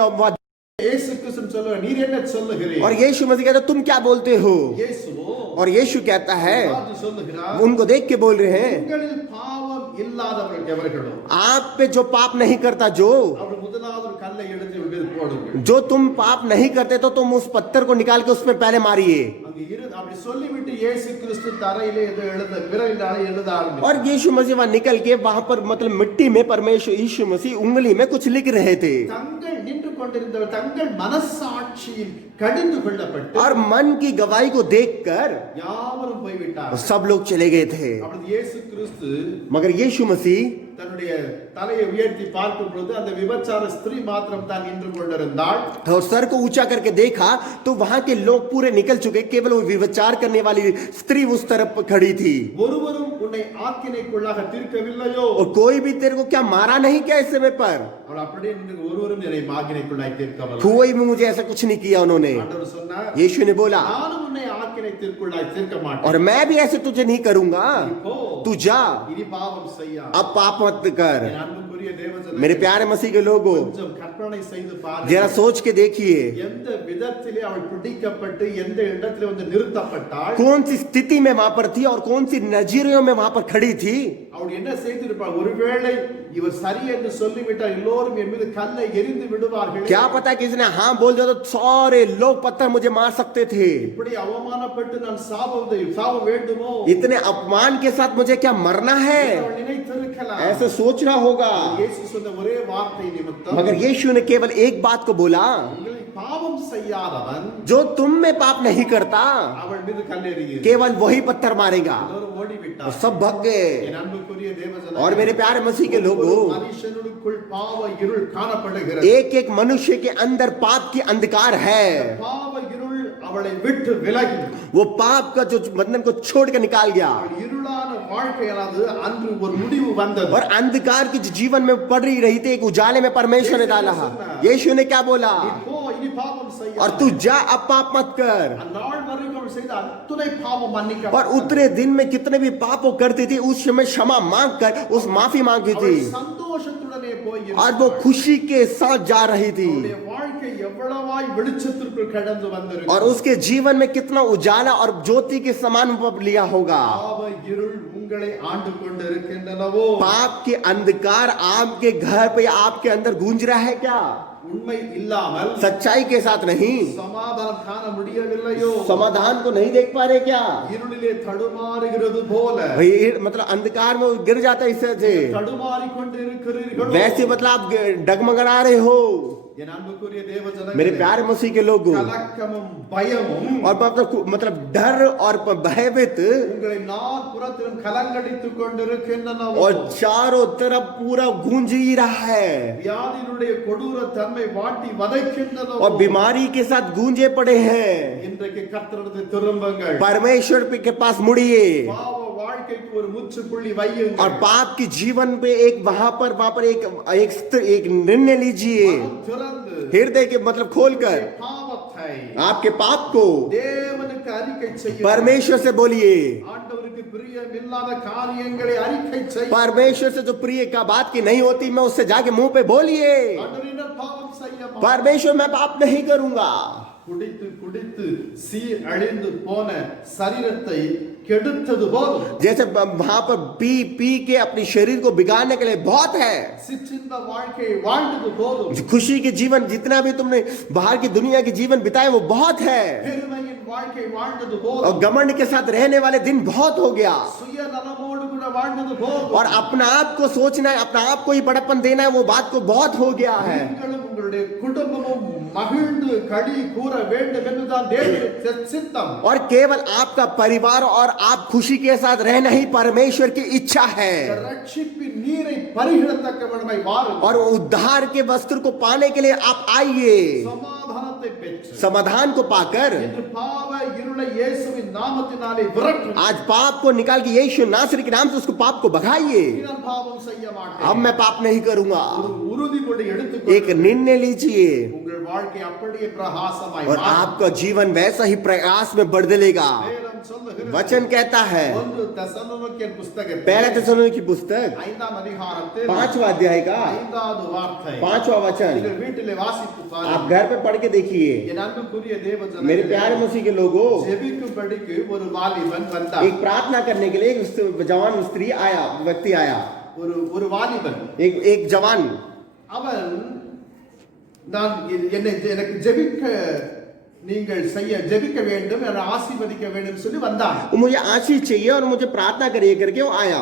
இயேசு கிறிஸ்து சொல்லுகிறார், நீர் என்ன சொல்லுகிறீர்? और यीशु मसीह कहता तुम क्या बोलते हो? இயேசுவோ और यीशु कहता है, பார்த்து சொல்லுகிறார், उनको देख के बोल रहे हैं, உங்களில் பாவம் இல்லாதவர்கள் எவர்களோ आप पे जो पाप नहीं करता, जो அவர் முதலாவது ஒரு கல்லை எடுத்து இவள் மீது போடுங்கள். जो तुम पाप नहीं करते तो तुम उस पत्थर को निकाल के उसमें पहले मारिए. அங்க அப்படி சொல்லிவிட்டு இயேசு கிறிஸ்து தரையிலே ஏதோ எழுத விரலினாலே எழுத ஆரம்பித்தார். और यीशु मसीह वहां निकल के वहां पर मतलब मिट्टी में परमेश्वर यीशु मसीह उंगली में कुछ लिख रहे थे. தங்கள் நின்று கொண்டிருந்தவர் தங்கள் மனசாட்சியில் கடிந்து கொள்ளப்பட்டு और मन की गवाही को देखकर யாவரும் போய்விட்டார். सब लोग चले गए थे. அப்படி இயேசு கிறிஸ்து मगर यीशु मसीह தன்னுடைய தலையை உயர்த்தி பார்க்கும் பொழுது அந்த விபச்சார ஸ்திரீ மாத்திரம் தான் நின்று கொண்டிருந்தாள். और सर को ऊंचा करके देखा तो वहां के लोग पूरे निकल चुके, केवल वो विचार करने वाली स्त्री उस तरफ खड़ी थी. ஒருவரும் உன்னை ஆக்கினைக்குள்ளாக தீர்க்கவில்லையோ? और कोई भी तेरे को क्या मारा नहीं क्या इस समय पर? அவள் அப்படியே நின்று ஒருவரும் என்னை ஆக்கினைக்குள்ளாய் தீர்க்கவில்லை. कोई भी मुझे ऐसा कुछ नहीं किया उन्होंने. ஆண்டவர் சொன்னார், यीशु ने बोला, நானும் உன்னை ஆக்கினைக்குள்ளாய் தீர்க்க மாட்டேன். और मैं भी ऐसे तुझे नहीं करूंगा. போ, तू जा, இனி பாவம் செய்யாதே. अब पाप मत कर. என் அன்புக்குரிய தேவஜனங்களே, मेरे प्यारे मसीह के लोगों, கொஞ்சம் கற்பனை செய்து பாருங்க. जरा सोच के देखिए எந்த விதத்திலே அவள் பிடிக்கப்பட்டு எந்த இடத்திலே வந்து நிறுத்தப்பட்டாள்? कौन सी स्थिति में वहां पर थी और कौन सी नजरियों में वहां पर खड़ी थी. அவள் என்ன செய்திருப்பாள்? ஒருவேளை இவர் சரி என்று சொல்லிவிட்டால் எல்லோரும் என் மீது கல்லை எறிந்து விடுவார்கள். क्या पता किसी ने हाँ बोल दिया तो सारे लोग पत्थर मुझे मार सकते थे. இப்படி அவமானப்பட்டு நான் சாவ வேண்டுமோ? इतने अपमान के साथ मुझे क्या मरना है, அவள் நினைத்திருக்கலாம். ऐसे सोचना होगा. இயேசு சொன்ன ஒரே வார்த்தை நிமித்தம், मगर यीशु ने केवल एक बात को बोला, உங்களை பாவம் செய்யாதவன் जो तुम में पाप नहीं करता அவள் மீது கல்லெறியும். केवल वही पत्थर मारेगा. எல்லோரும் और ஓடிவிட்டார். सब भाग गए. என் அன்புக்குரிய தேவஜனங்களே, और मेरे प्यारे मसीह के लोगों, மனுஷனுக்குள் பாவ இருள் காணப்படுகிறது. एक एक मनुष्य के अंदर पाप की अंधकार है. பாவ இருள் அவளை விட்டு விலகி वो पाप का जो बंधन को छोड़ कर निकाल गया. அவள் இருளான வாழ்க்கையானது அன்று ஒரு முடிவு வந்தது. और अंधकार की जो जीवन में पड़ रही थी, एक उजाले में परमेश्वर ने डाला. यीशु ने क्या बोला? நீ போ, இனி பாவம் செய்யாதே. और तू जा, अब पाप मत कर. அந்நாள் வரைக்கும் அவள் செய்த அத்துணை பாவம் மன்னிக்கப்பட்டது. और उतने दिन में कितने भी पाप वो करती थी, उस समय क्षमा मांग कर उस माफी मांगी थी. அவள் சந்தோஷத்துடனே போய் और वो खुशी के साथ जा रही थी. அவளுடைய வாழ்க்கை எவ்வளவாய் வெளிச்சத்திற்குள் கடந்து வந்திருக்கு. और उसके जीवन में कितना उजाला और ज्योति के समान लिया होगा. பாவ இருள் உங்களை ஆண்டு கொண்டிருக்கின்றனவோ? पाप के अंधकार आपके घर पे या आपके अंदर गूंज रहा है क्या? உண்மை இல்லாமல் सच्चाई के साथ नहीं, சமாதானம் காண முடியவில்லையோ? समाधान को नहीं देख पा रहे क्या? இருளிலே தடுமாறுகிறது போல भाई मतलब अंधकार में वो गिर जाता है इससे से. தடுமாறிக் கொண்டிருக்கிறீர்களோ? वैसे मतलब आप डगमगा रहे हो. என் அன்புக்குரிய தேவஜனங்களே, मेरे प्यारे मसीह के लोगों, கலக்கமும் பயமும் और मतलब डर और भयभीत உங்களை நாற்புறத்திலும் கலங்கடித்துக் கொண்டிருக்கின்றனவோ? और चारों तरफ पूरा गूंज ही रहा है. வியாதியினுடைய கொடூர தன்மை வாட்டி வதைக்கின்றனவோ? और बीमारी के साथ गूंजे पड़े हैं. இன்றைக்கு கர்த்தரிடத்தில் திரும்புங்கள். परमेश्वर के पास मुड़िए பாவ வாழ்க்கைக்கு ஒரு முற்றுப்புள்ளி வையுங்கள். और पाप के जीवन पे एक वहां पर एक निर्णय लीजिए. மனம் திறந்து हृदय के मतलब खोलकर பாவத்தை आपके पाप को தேவனுக்கு அறிக்கை செய்யுங்கள். परमेश्वर से बोलिए. ஆண்டவருக்கு பிரியமில்லாத காரியங்களை அறிக்கை செய். परमेश्वर से जो प्रिय का बात की नहीं होती, मैं उससे जाके मुंह पे बोलिए, ஆண்டவரே பாவம் செய்ய மாட்டேன். परमेश्वर मैं पाप नहीं करूंगा। குடித்து குடித்து அழிந்து போன சரீரத்தை கெடுத்தது போதும். जैसे वहां पर पी पी के अपने शरीर को बिगाड़ने के लिए बहुत है। சிற்றின்ப வாழ்க்கையை வாழ்ந்தது போதும். खुशी के जीवन जितना भी तुमने बाहर की दुनिया के जीवन बिताए वो बहुत है। பெருமையின் வாழ்க்கை வாழ்ந்தது और போதும். घमंड के साथ रहने वाले दिन बहुत हो गया। சுயநலமோடு கூட வாழ்ந்தது போதும். और अपना आप को सोचना है, अपना आप को ही बड़प्पन देना है, वो बात को बहुत हो गया है। நீங்களும் உங்களுடைய குடும்பமும் மகிழ்ந்து களி கூற வேண்டும் என்றுதான் தேவனுடைய சித்தம். और केवल आपका परिवार और आप खुशी के साथ रहना ही परमेश्वर की इच्छा है। ரட்சிப்பின் நீரை பருகிடத்தக்கவனாய் வாருங்கள். और उद्धार के वस्त्र को पाने के लिए आप आइए, சமாதானத்தை பெற்று समाधान को पाकर இன்று பாவ இருளை இயேசுவின் நாமத்தினாலே விரட்டுங்கள். आज पाप को निकाल के यीशु नासरी के नाम से उसको पाप को भगाइए। நான் பாவம் செய்ய மாட்டேன். अब मैं पाप नहीं करूंगा। ஒரு உறுதிமொழி एक எடுத்துக்கொள்ளுங்கள். निर्णय लीजिए உங்கள் வாழ்க்கை அப்படியே பிரகாசமாய் और மாறும். आपका जीवन वैसा ही प्रयास में बढ़ देगा। வேதம் சொல்லுகிறது. वचन कहता है, 1 தெசலோனிக்கேயர் புத்தகத்தில் पहले थिस्सलुनीकि की पुस्तक 5ஆம் அதிகாரத்தில் 5वां अध्याय का 5வது வார்த்தை. 5वां वचन நீங்கள் வீட்டிலே வாசித்து आप பாருங்கள். घर पे पढ़ के देखिए। என் அன்புக்குரிய தேவ मेरे ஜனங்களே, प्यारे मसीह के लोगों, ஜெபிக்கும்படிக்கு ஒரு வாலிபன் வந்தான். एक प्रार्थना करने के लिए एक जवान स्त्री आया, व्यक्ति आया, ஒரு வாலிபன். एक जवान। அவன் நான் எனக்கு நீங்கள் ஜெபிக்க வேண்டும், என்னை ஆசீர்வதிக்க வேண்டும் சொல்லி வந்தான். मुझे आशीष चाहिए और मुझे प्रार्थना करिए करके वो आया।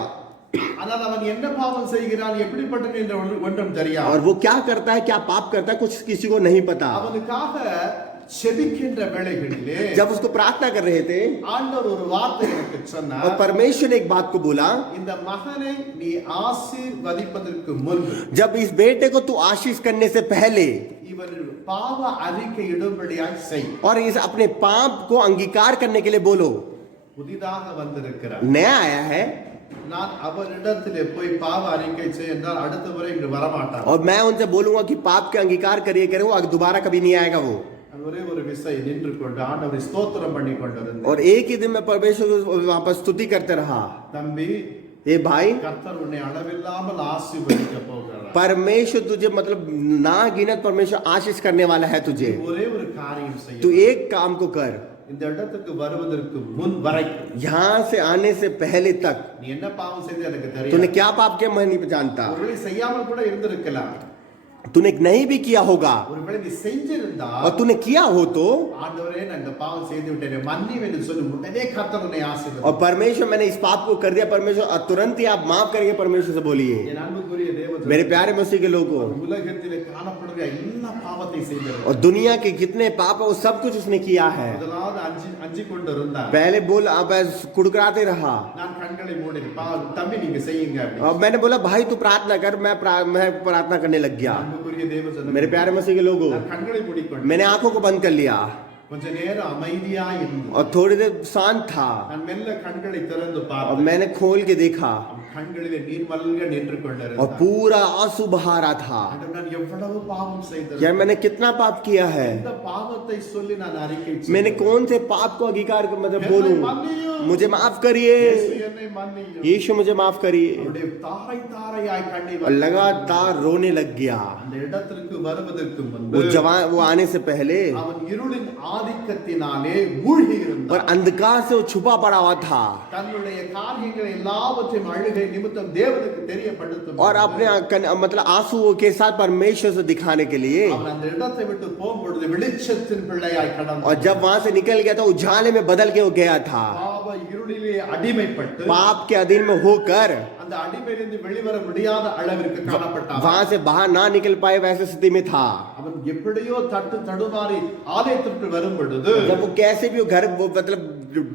ஆனால் அவன் என்ன பாவம் செய்கிறான், எப்படிப்பட்டவன் என்று ஒன்றும் தெரியாது. और वो क्या करता है, क्या पाप करता है, कुछ किसी को नहीं पता। அவனுக்காக செபிக்கின்ற வேளைகளிலே जब उसको प्रार्थना कर रहे थे ஆண்டவர் ஒரு வார்த்தை எனக்கு और சொன்னார். परमेश्वर ने एक बात को बोला, இந்த மகனை நீ ஆசீர்வதிப்பதற்கு முன்பு जब इस बेटे को तू आशीष करने से पहले இவன் பாவ அறிக்கை இடும்படியாய் செய். और इस अपने पाप को अंगीकार करने के लिए बोलो। புதிதாக வந்திருக்கிறார். नया आया है நான் அவரிடத்திலே போய் பாவ அறிக்கை செய் என்றால் அடுத்த முறை இங்கு வரமாட்டார். और मैं उनसे बोलूंगा कि पाप के अंगीकार करिए करे, वो दोबारा कभी नहीं आएगा वो। ஒரே ஒரு விசை நின்று கொண்டு ஆண்டவரை ஸ்தோத்திரம் பண்ணி கொண்டிருந்தார். और एक ही दिन में परमेश्वर को वहां पर स्तुति करते रहा। தம்பி, ए भाई, கர்த்தர் உன்னை அளவில்லாமல் ஆசீர்வதிக்க போகிறார். परमेश्वर तुझे मतलब ना गिनत परमेश्वर आशीष करने वाला है तुझे। ஒரே ஒரு காரியம் செய்ய. तू एक काम को कर, இந்த இடத்துக்கு வருவதற்கு முன் வரைக்கும் यहाँ से आने से पहले तक நீ என்ன பாவம் செய்து எனக்கு तूने தெரியும். क्या पाप किया मैं नहीं जानता। ஒருவேளை செய்யாமல் கூட இருந்திருக்கலாம். तूने नहीं भी किया होगा ஒருவேளை நீ செஞ்சிருந்தா और तूने किया हो तो, ஆண்டவரே நான் இந்த பாவம் செய்து விட்டேன் மன்னியும் என்று சொல்லி உடனே கர்த்தர் உன்னை और ஆசீர்வதிப்பார். परमेश्वर मैंने इस पाप को कर दिया परमेश्वर, और तुरंत ही आप माफ करिए परमेश्वर से बोलिए। என் अன்புக்குரிய தேவஜனமே, मेरे प्यारे मसीह के लोगों, உலகத்திலே காணப்படுகிற எல்லா பாவத்தை செய்திருக்கிறார். और दुनिया के जितने पाप है वो सब कुछ उसने किया है। முதலாவது அஞ்சி கொண்டிருந்தார். पहले बोल अब कुड़कुड़ाते रहा நான் கண்களை மூடினேன். தம்பி நீங்க செய்யுங்க அப்படி. और मैंने बोला भाई तू प्रार्थना कर, मैं प्रार्थना करने लग गया। அன்புக்குரிய தேவஜனமே, मेरे प्यारे मसीह के लोगों, நான் கண்களை மூடிக்கொண்டேன். मैंने आंखों को बंद कर लिया கொஞ்ச நேரம் அமைதியா இருந்து और थोड़ी देर शांत था நான் மெல்ல கண்களை திறந்து और பார்த்தேன். मैंने खोल के देखा கண்களிலே நீர் மல்க நின்று और கொண்டிருந்தார். पूरा आंसू बहा रहा था। ஆண்டவரே, நான் எவ்வளவு பாவம் यार செய்திருக்கிறேன். मैंने कितना पाप किया है, இந்த பாவத்தை சொல்லி நான் அறிக்கை मैंने செய்தேன். कौन से पाप को अंगीकार मतलब என்னை बोलूं, மன்னியும். मुझे माफ करिए இயேசு என்னை மன்னியும். यीशु, मुझे माफ करिए। அவருடைய தாரை தாரையாய் கண்ணீர் और लगातार रोने लग गया। அந்த இடத்திற்கு வருவதற்கு முன்பு वो जवान वो आने से पहले அவன் இருளின் ஆதிக்கத்தினாலே மூழ்கி और இருந்தான். अंधकार से वो छुपा पड़ा हुआ था தன்னுடைய காரியங்களை எல்லாவற்றையும் அழுகை நிமித்தம் தேவனுக்கு தெரியப்படுத்தும் और अपने मतलब आंसुओं के साथ परमेश्वर से दिखाने के लिए। அவன் அந்த இடத்தை விட்டு போகும்பொழுது வெளிச்சத்தின் பிள்ளையாய் கடந்தான். और जब वहां से निकल गया तो उजाले में बदल के वो गया था। பாவ இருளிலே அடிமைப்பட்டு पाप के अधीन में होकर அந்த அடிமையிலிருந்து வெளிவர முடியாத அளவிற்கு காணப்பட்டான். वहां से बाहर ना निकल पाए वैसे स्थिति में था। அவன் எப்படியோ தடுமாறி ஆலயத்திற்கு வரும் பொழுது जब वो कैसे भी वो घर वो मतलब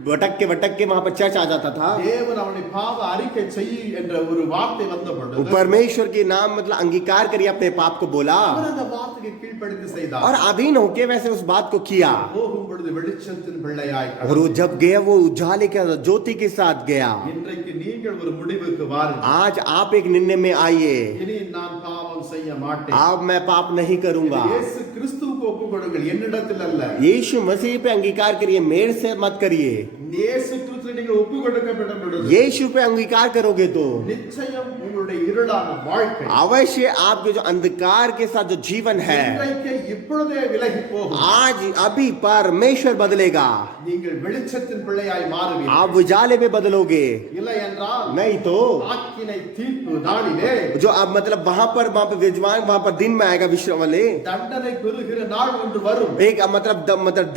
भटक के वहां पर चर्च आ जाता था, தேவன் அவனை பாவ அறிக்கை செய் என்ற ஒரு வார்த்தை வந்த वो பொழுது परमेश्वर के नाम मतलब अंगीकार करिए अपने पाप को बोला அவன் அந்த வார்த்தையை கீழ்ப்படிந்து செய்தார். और अधीन होके वैसे उस बात को किया। போகும் பொழுது வெளிச்சத்தின் பிள்ளையாய் और கடந்தான். वो जब गया वो उजाले के ज्योति के साथ गया। இன்றைக்கு நீங்கள் ஒரு முடிவுக்கு வாருங்கள். आज आप एक निर्णय में आइए, இனி நான் பாவம் செய்ய மாட்டேன். अब मैं पाप नहीं करूंगा। இயேசு கிறிஸ்துவுக்கு ஒப்புக் கொடுங்கள், என்னிடத்தில் அல்ல. यीशु मसीह पे अंगीकार करिए, मेरे से मत करिए। இயேசு கிறிஸ்து நீங்கள் ஒப்புக் கொடுக்கப்பட்ட பொழுது यीशु पे अंगीकार करोगे तो நிச்சயம் உங்களுடைய இருளான வாழ்க்கை अवश्य आपके जो अंधकार के साथ जो जीवन है இன்றைக்கு இப்பொழுதே விலகி போகும். आज अभी परमेश्वर बदलेगा, நீங்கள் வெளிச்சத்தின் பிள்ளையாய் மாறுவீர்கள். आप उजाले में बदलोगे, இல்லை என்றால் नहीं तो ஆக்கினை தீர்ப்பு நாளிலே जो अब मतलब वहां पर विद्वान वहां पर दिन में आएगा विश्व वाले தண்டனை பெறுகிற நாள் ஒன்று வரும். एक मतलब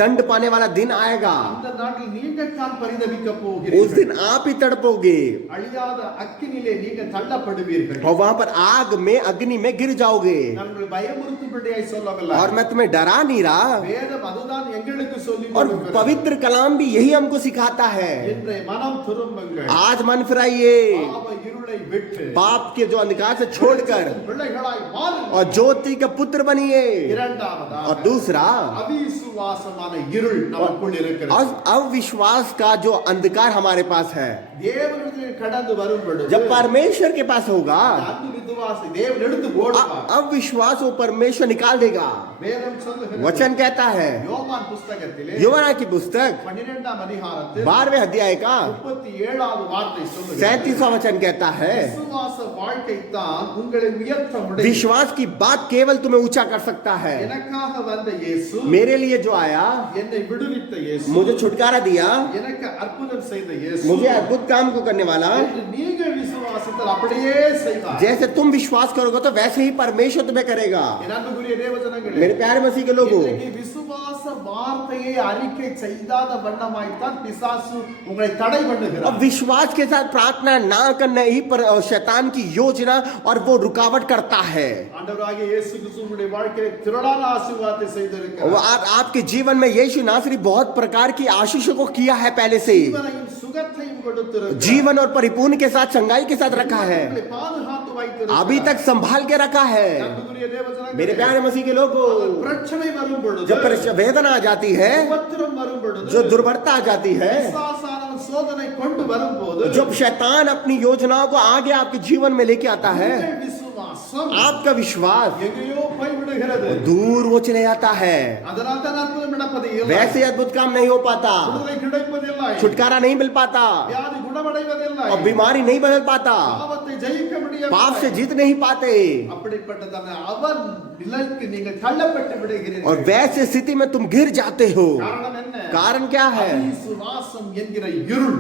दंड पाने वाला दिन आएगा, அந்த நாட்டில் நீங்கள் தான் பரிதவிக்க उस போகிறீர்கள். दिन आप ही तड़पोगे அழியாத அக்கினிலே நீங்கள் தள்ளப்படுவீர்கள். और वहां पर आग में अग्नि में गिर जाओगे। நான் உங்களை பயமுறுத்தும்படியாய் சொல்லவில்லை. और मैं तुम्हें डरा नहीं रहा, வேதம் அதுதான் எங்களுக்கு சொல்லி और கொடுக்கிறது. पवित्र कलाम भी यही हमको सिखाता है। இன்றைய மனம் திரும்புங்கள். आज मन फिराइए, பாவ இருளை விட்டு पाप के जो अंधकार से छोड़कर பிள்ளைகளாய் மாறுங்கள். और ज्योति का पुत्र बनिए। இரண்டாவதாக और दूसरा, அவிசுவாசமான இருள் நமக்குள் இருக்கிறது. अविश्वास का जो अंधकार हमारे पास है, தேவனிடத்தில் கடந்து வரும் பொழுது जब परमेश्वर के पास होगा, அந்த விசுவாசி தேவன் எடுத்து போடுவார். अविश्वास वो परमेश्वर निकाल देगा। வேதம் சொல்லுகிறது. वचन कहता है, யோவான் புஸ்தகத்திலே யோவாना की पुस्तक 12ஆம் அதிகாரத்தில் 12वें अध्याय का 37வது வார்த்தை சொல்லுகிறது. 37वां वचन कहता है, விசுவாச வாழ்க்கை தான் உங்களை உயர்த்த முடியும். विश्वास की बात केवल तुम्हें ऊंचा कर सकता है। எனக்காக வந்த இயேசு, मेरे लिए जो आया, என்னை விடுவித்த இயேசு, मुझे छुटकारा दिया, எனக்கு அற்புதம் செய்த இயேசு, मुझे अद्भुत काम को करने वाला, என்று நீங்கள் விசுவாசித்தால் அப்படியே செய்வார். जैसे तुम विश्वास करोगे तो वैसे ही परमेश्वर तुम्हें करेगा। என் அன்புக்குரிய தேவஜனங்களே, मेरे प्यारे मसीह के लोगों, இன்றைக்கு விசுவாச வார்த்தையை அறிக்கை செய்யாத வண்ணமாய்த்தான் பிசாசு உங்களை தடை பண்ணுகிறார். अब विश्वास के साथ प्रार्थना ना करना ही पर शैतान की योजना और वो रुकावट करता है। ஆண்டவராகிய இயேசு கிறிஸ்து உங்களுடைய வாழ்க்கையிலே திரளான ஆசீர்வாதத்தை वो செய்திருக்கிறார். आपके जीवन में यीशु नासरी बहुत प्रकार की आशीषों को किया है पहले से ही। ஜீவனையும் சுகத்தையும் கொடுத்திருக்கிறார். जीवन और परिपूर्ण के साथ चंगाई के साथ रखा है, உங்களை பாதுகாத்து வைத்திருக்கிறார். अभी तक संभाल के रखा है। அன்புக்குரிய தேவஜனங்களே, मेरे प्यारे मसीह के लोगों, பிரச்சனை வரும் பொழுது, जब वेदना आ जाती है, உபத்திரம் வரும் பொழுது, जो दुर्बलता आ जाती है, பிசாசானவன் சோதனை கொண்டு வரும்போது, जब शैतान अपनी योजनाओं को आगे आपके जीवन में लेके आता है, உங்கள் விசுவாசம் आपका विश्वास எங்கேயோ போய்விடுகிறது. दूर वो चले जाता है, அதனால் தான் அற்புதம் நடப்பதில்லை. वैसे अद्भुत काम नहीं हो पाता, விடுதலை கிடைப்பதில்லை. छुटकारा नहीं मिल पाता, வியாதி குணமடைவதில்லை. और बीमारी नहीं बदल पाता, பாவத்தை ஜெயிக்க முடியவில்லை. पाप से जीत नहीं पाते, அப்படிப்பட்டதான அவன் நிலைக்கு நீங்கள் தள்ளப்பட்டு விடுகிறீர்கள். और वैसे स्थिति में तुम गिर जाते हो। காரணம் என்ன? कारण क्या है? அவிசுவாசம் என்கிற இருள்.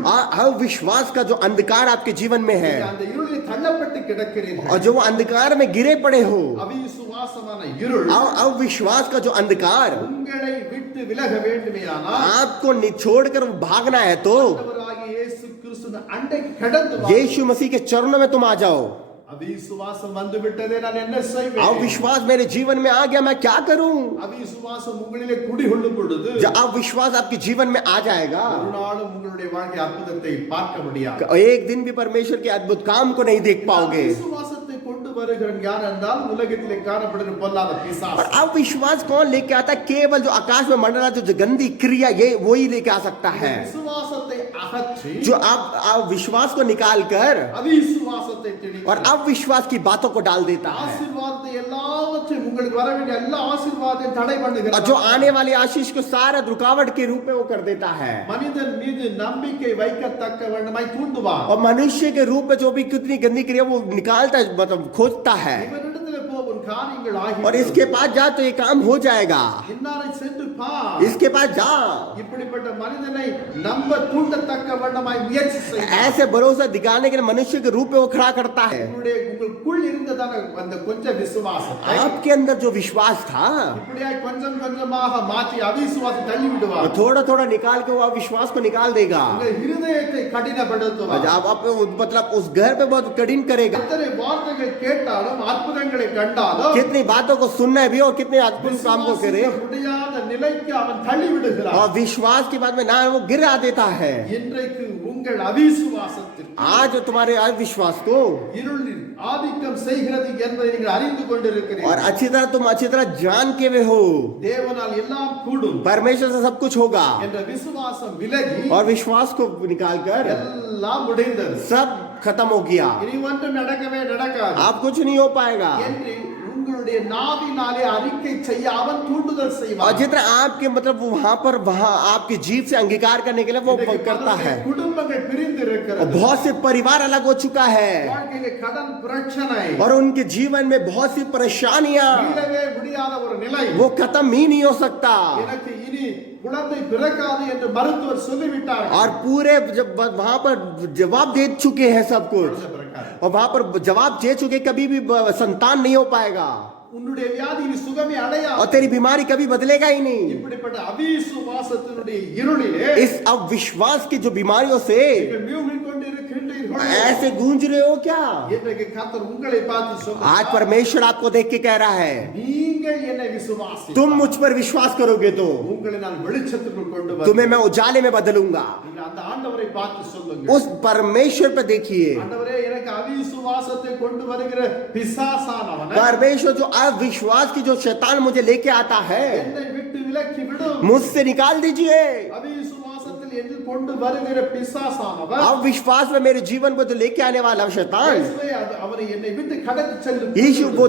अविश्वास का जो अंधकार आपके जीवन में है, அந்த இருளில் தள்ளப்பட்டு கிடக்கிறீர்கள். और जो वो अंधकार में गिरे पड़े हो, அவிசுவாசமான இருள் अविश्वास का जो अंधकार உங்களை விட்டு விலக வேண்டுமேயானால் आपको छोड़कर भागना है तो ஆண்டவராகிய இயேசு கிறிஸ்துவின் அண்டைக்கு கடந்து வா. यीशु मसीह के चरणों में तुम आ जाओ। அவிசுவாசம் வந்து விட்டதே, நான் என்ன செய்வேன்? अविश्वास मेरे जीवन में आ गया, मैं क्या करूं? அவிசுவாசம் உங்களிலே குடிகொள்ளும் பொழுது जब अविश्वास आपके जीवन में आ जाएगा, ஒரு நாளும் உங்களுடைய வாழ்க்கை அற்புதத்தை பார்க்க முடியாது. एक दिन भी परमेश्वर के अद्भुत काम को नहीं देख पाओगे। விசுவாசத்தை கொண்டு வருகிறவன் யார் என்றால் உலகத்திலே காணப்படுகிற பொல்லாத और பிசாசு. अविश्वास कौन लेके आता है? केवल जो आकाश में मंडरा जो गंदी क्रिया, ये वही लेके आ सकता है। விசுவாசத்தை அகற்றி जो आप विश्वास को निकाल कर அவிசுவாசத்தை திணித்து और अविश्वास की बातों को डाल देता है, ஆசீர்வாதத்தை எல்லாவற்றையும் உங்களுக்கு வர வேண்டிய எல்லா ஆசீர்வாதத்தையும் தடை और பண்ணுகிறார். जो आने वाली आशीष को सारा रुकावट के रूप में वो कर देता है, மனிதன் மீது நம்பிக்கை வைக்கத்தக்க வண்ணமாய் தூண்டுவான். और मनुष्य के रूप में जो भी कितनी गंदी क्रिया वो निकालता है, मतलब खोजता है, இவனிடத்திலே போ, உன் காரியங்கள் ஆகி और इसके पास जा तो ये काम हो जाएगा, இன்னாரை சென்று பார். इसके पास जा। இப்படிப்பட்ட மனிதனை நம்ப தூண்டத்தக்க வண்ணமாய் முயற்சி செய். ऐसे भरोसा दिखाने के लिए मनुष्य के रूप में वो खड़ा करता है। உங்களுக்குள் இருந்ததான அந்த கொஞ்சம் விசுவாசத்தை आपके अंदर जो विश्वास था, இப்படியாய் கொஞ்சம் கொஞ்சமாக மாற்றி அவிசுவாசத்தை தள்ளி விடுவார். थोड़ा थोड़ा निकाल के वो अविश्वास को निकाल देगा, உங்கள் இருதயத்தை கடினப்படுத்துவார். आप मतलब उस घर पे बहुत कठिन करेगा। எத்தனை வார்த்தைகள் கேட்டாலும் அற்புதங்களை கண்டாலும் कितनी बातों को सुनना भी और कितने अद्भुत काम को करे, விசுவாசிக்க முடியாத நிலைக்கு அவன் தள்ளி விடுகிறான். और विश्वास की बात में ना वो गिरा देता है। இன்றைக்கு உங்கள் அவிசுவாசத்திற்கு आज तुम्हारे अविश्वास को இருளில் ஆதிக்கம் செய்கிறது என்பதை நீங்கள் அறிந்து और கொண்டிருக்கிறீர்கள். तुम अच्छी तरह जान के वे हो, தேவனால் எல்லாம் கூடும் परमेश्वर से सब कुछ होगा, என்ற விசுவாசம் விலகி और विश्वास को निकाल कर எல்லாம் முடிந்தது, सब खत्म हो गया, இனி ஒன்றும் நடக்கவே நடக்காது आप कुछ नहीं हो पाएगा। என்று உங்களுடைய உன்னுடைய நாவினாலே அறிக்கை செய்ய அவன் தூண்டுதல் और செய்வான். जितना आपके मतलब वहां आपकी जीभ से अंगीकार करने के लिए वो இன்றைக்கு करता பலருடைய है. குடும்பங்கள் பிரிந்து और இருக்கிறது. बहुत से परिवार अलग हो चुका है வாழ்க்கையிலே கடன் பிரச்சனை, और उनके जीवन में बहुत सी परेशानियां, மீளவே முடியாத ஒரு நிலை. वो खत्म ही नहीं हो सकता. எனக்கு இனி குழந்தை பிறக்காது என்று மருத்துவர் சொல்லிவிட்டார். और पूरे जब वहां पर जवाब दे चुके हैं सब कुछ, और वहां पर जवाब दे चुके कभी भी संतान नहीं हो पाएगा உன்னுடைய வியாதி இனி சுகமே அடையாது. और तेरी बीमारी कभी बदलेगा ही नहीं. இப்படிப்பட்ட அவிசுவாசத்தினுடைய இருளிலே इस अविश्वास की जो बीमारियों से நீங்கள் மியூகிக் கொண்டிருக்கின்றீர்கள். ऐसे गूंज रहे हो क्या? இன்றைக்கு கர்த்தர் உங்களை பார்த்து आज சொல்றார், परमेश्वर आपको देख के कह रहा है, நீங்கள் என்னை விசுவாசி, तुम मुझ पर विश्वास करोगे तो உங்களை நான் வெளிச்சத்துக்குள் கொண்டு तुम्हें வருவேன். मैं उजाले में बदलूंगा. நீங்க அந்த ஆண்டவரை பார்த்து சொல்லுங்க, उस परमेश्वर पर देखिए. ஆண்டவரே எனக்கு அவிசுவாசத்தை கொண்டு வருகிற பிசாசானவனை परमेश्वर जो अविश्वास की जो शैतान मुझे लेके आता है, என்னை விட்டு விலக்கி விடும். मुझसे निकाल दीजिए. அவிசுவாசத்தில் என்று கொண்டு வருகிற பிசாசானவன் अविश्वास में मेरे जीवन को जो लेके आने वाला शैतान, இயேசுவே அவரை என்னை விட்டு கடத்தி செல்லும். यीशु वो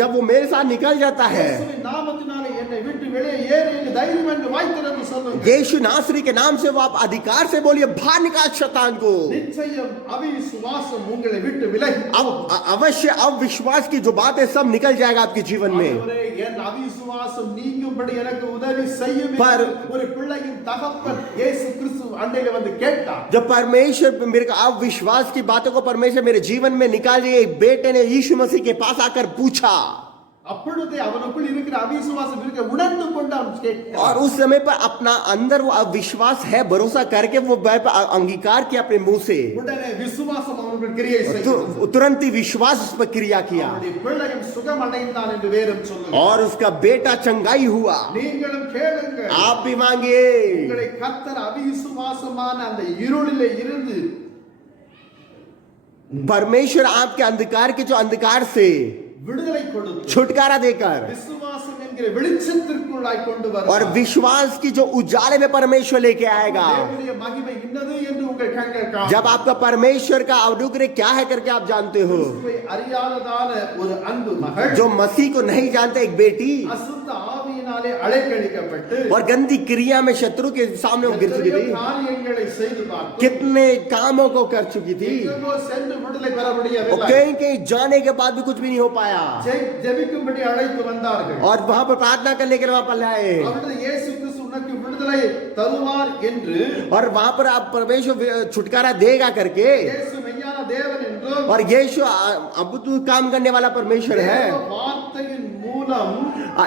जब वो मेरे साथ निकल जाता है, இயேசுவின் நாமத்தினாலே என்னை விட்டு வெளியே ஏறு என்று தைரியம் என்று வாய்த்திறந்து சொல்லுங்க. यीशु नासरी के नाम से वो आप अधिकार से बोलिए, बाहर निकाल शैतान को. நிச்சயம் அவிசுவாசம் உங்களை விட்டு விலகி अब अवश्य अविश्वास की जो बात है सब निकल जाएगा आपके जीवन में. ஆண்டவரே, என் அவிசுவாசம் நீங்கும்படி எனக்கு உதவி செய்யும் पर- என்று ஒரு பிள்ளையின் தகப்பன் இயேசு கிறிஸ்து அண்டையில வந்து கேட்டார். जब परमेश्वर मेरे अविश्वास की बातों को परमेश्वर मेरे जीवन में निकाल दिए, एक बेटे ने यीशु मसीह के पास आकर पूछा, அப்பொழுதே அவனுக்குள் இருக்கிற அவிசுவாசம் இருக்க உணர்ந்து கொண்டு அவன் கேட்டான். और उस समय पर अपना अंदर वो अविश्वास है भरोसा करके वो अंगीकार किया अपने मुंह से. உடனே விசுவாசம் அவனுக்குள் கிரியை செய்தது. तुरंत ही विश्वास उस पर क्रिया किया அவனுடைய பிள்ளையும் சுகம் அடைந்தான் என்று வேதம் சொல்லுகிறது. और उसका बेटा चंगाई हुआ. நீங்களும் கேளுங்க, आप भी मांगिए. உங்களை கர்த்தர் அவிசுவாசமான அந்த இருளிலே இருந்து परमेश्वर आपके अंधकार के जो अंधकार से விடுதலை கொடுத்து छुटकारा देकर விசுவாசம் என்கிற வெளிச்சத்திற்குள்ளாய் கொண்டு और வருவார். विश्वास की जो उजाले में परमेश्वर लेके आएगा. தேவனுடைய மகிமை இன்னது என்று உங்கள் கண்கள் காணும். जब आपका परमेश्वर का अनुग्रह क्या है करके आप जानते हो, கிறிஸ்துவை அறியாததான ஒரு அன்பு மகள் जो मसीह को नहीं जानते एक बेटी அசுத்த ஆவியினாலே அலைக்கழிக்கப்பட்டு और गंदी क्रिया में शत्रु के सामने वो गिर चुकी எத்தனையோ थी, காரியங்களை செய்து பார்த்து कितने कामों को कर चुकी थी, எங்கெங்கோ சென்று விடுதலை பெற और முடியவில்லை. कहीं कहीं जाने के बाद भी कुछ भी नहीं हो पाया, ஜெபிக்கும்படி அழைத்து வந்தார்கள். और वहां पर प्रार्थना करने के लिए वहां पर लाए, அவர்கள் இயேசு கிறிஸ்து உனக்கு விடுதலை தருவார் என்று, और वहां पर आप परमेश्वर छुटकारा देगा करके, இயேசு மெய்யான தேவன் என்றும் और यीशु अद्भुत काम करने वाला परमेश्वर है. தேவ வார்த்தையின் மூலம்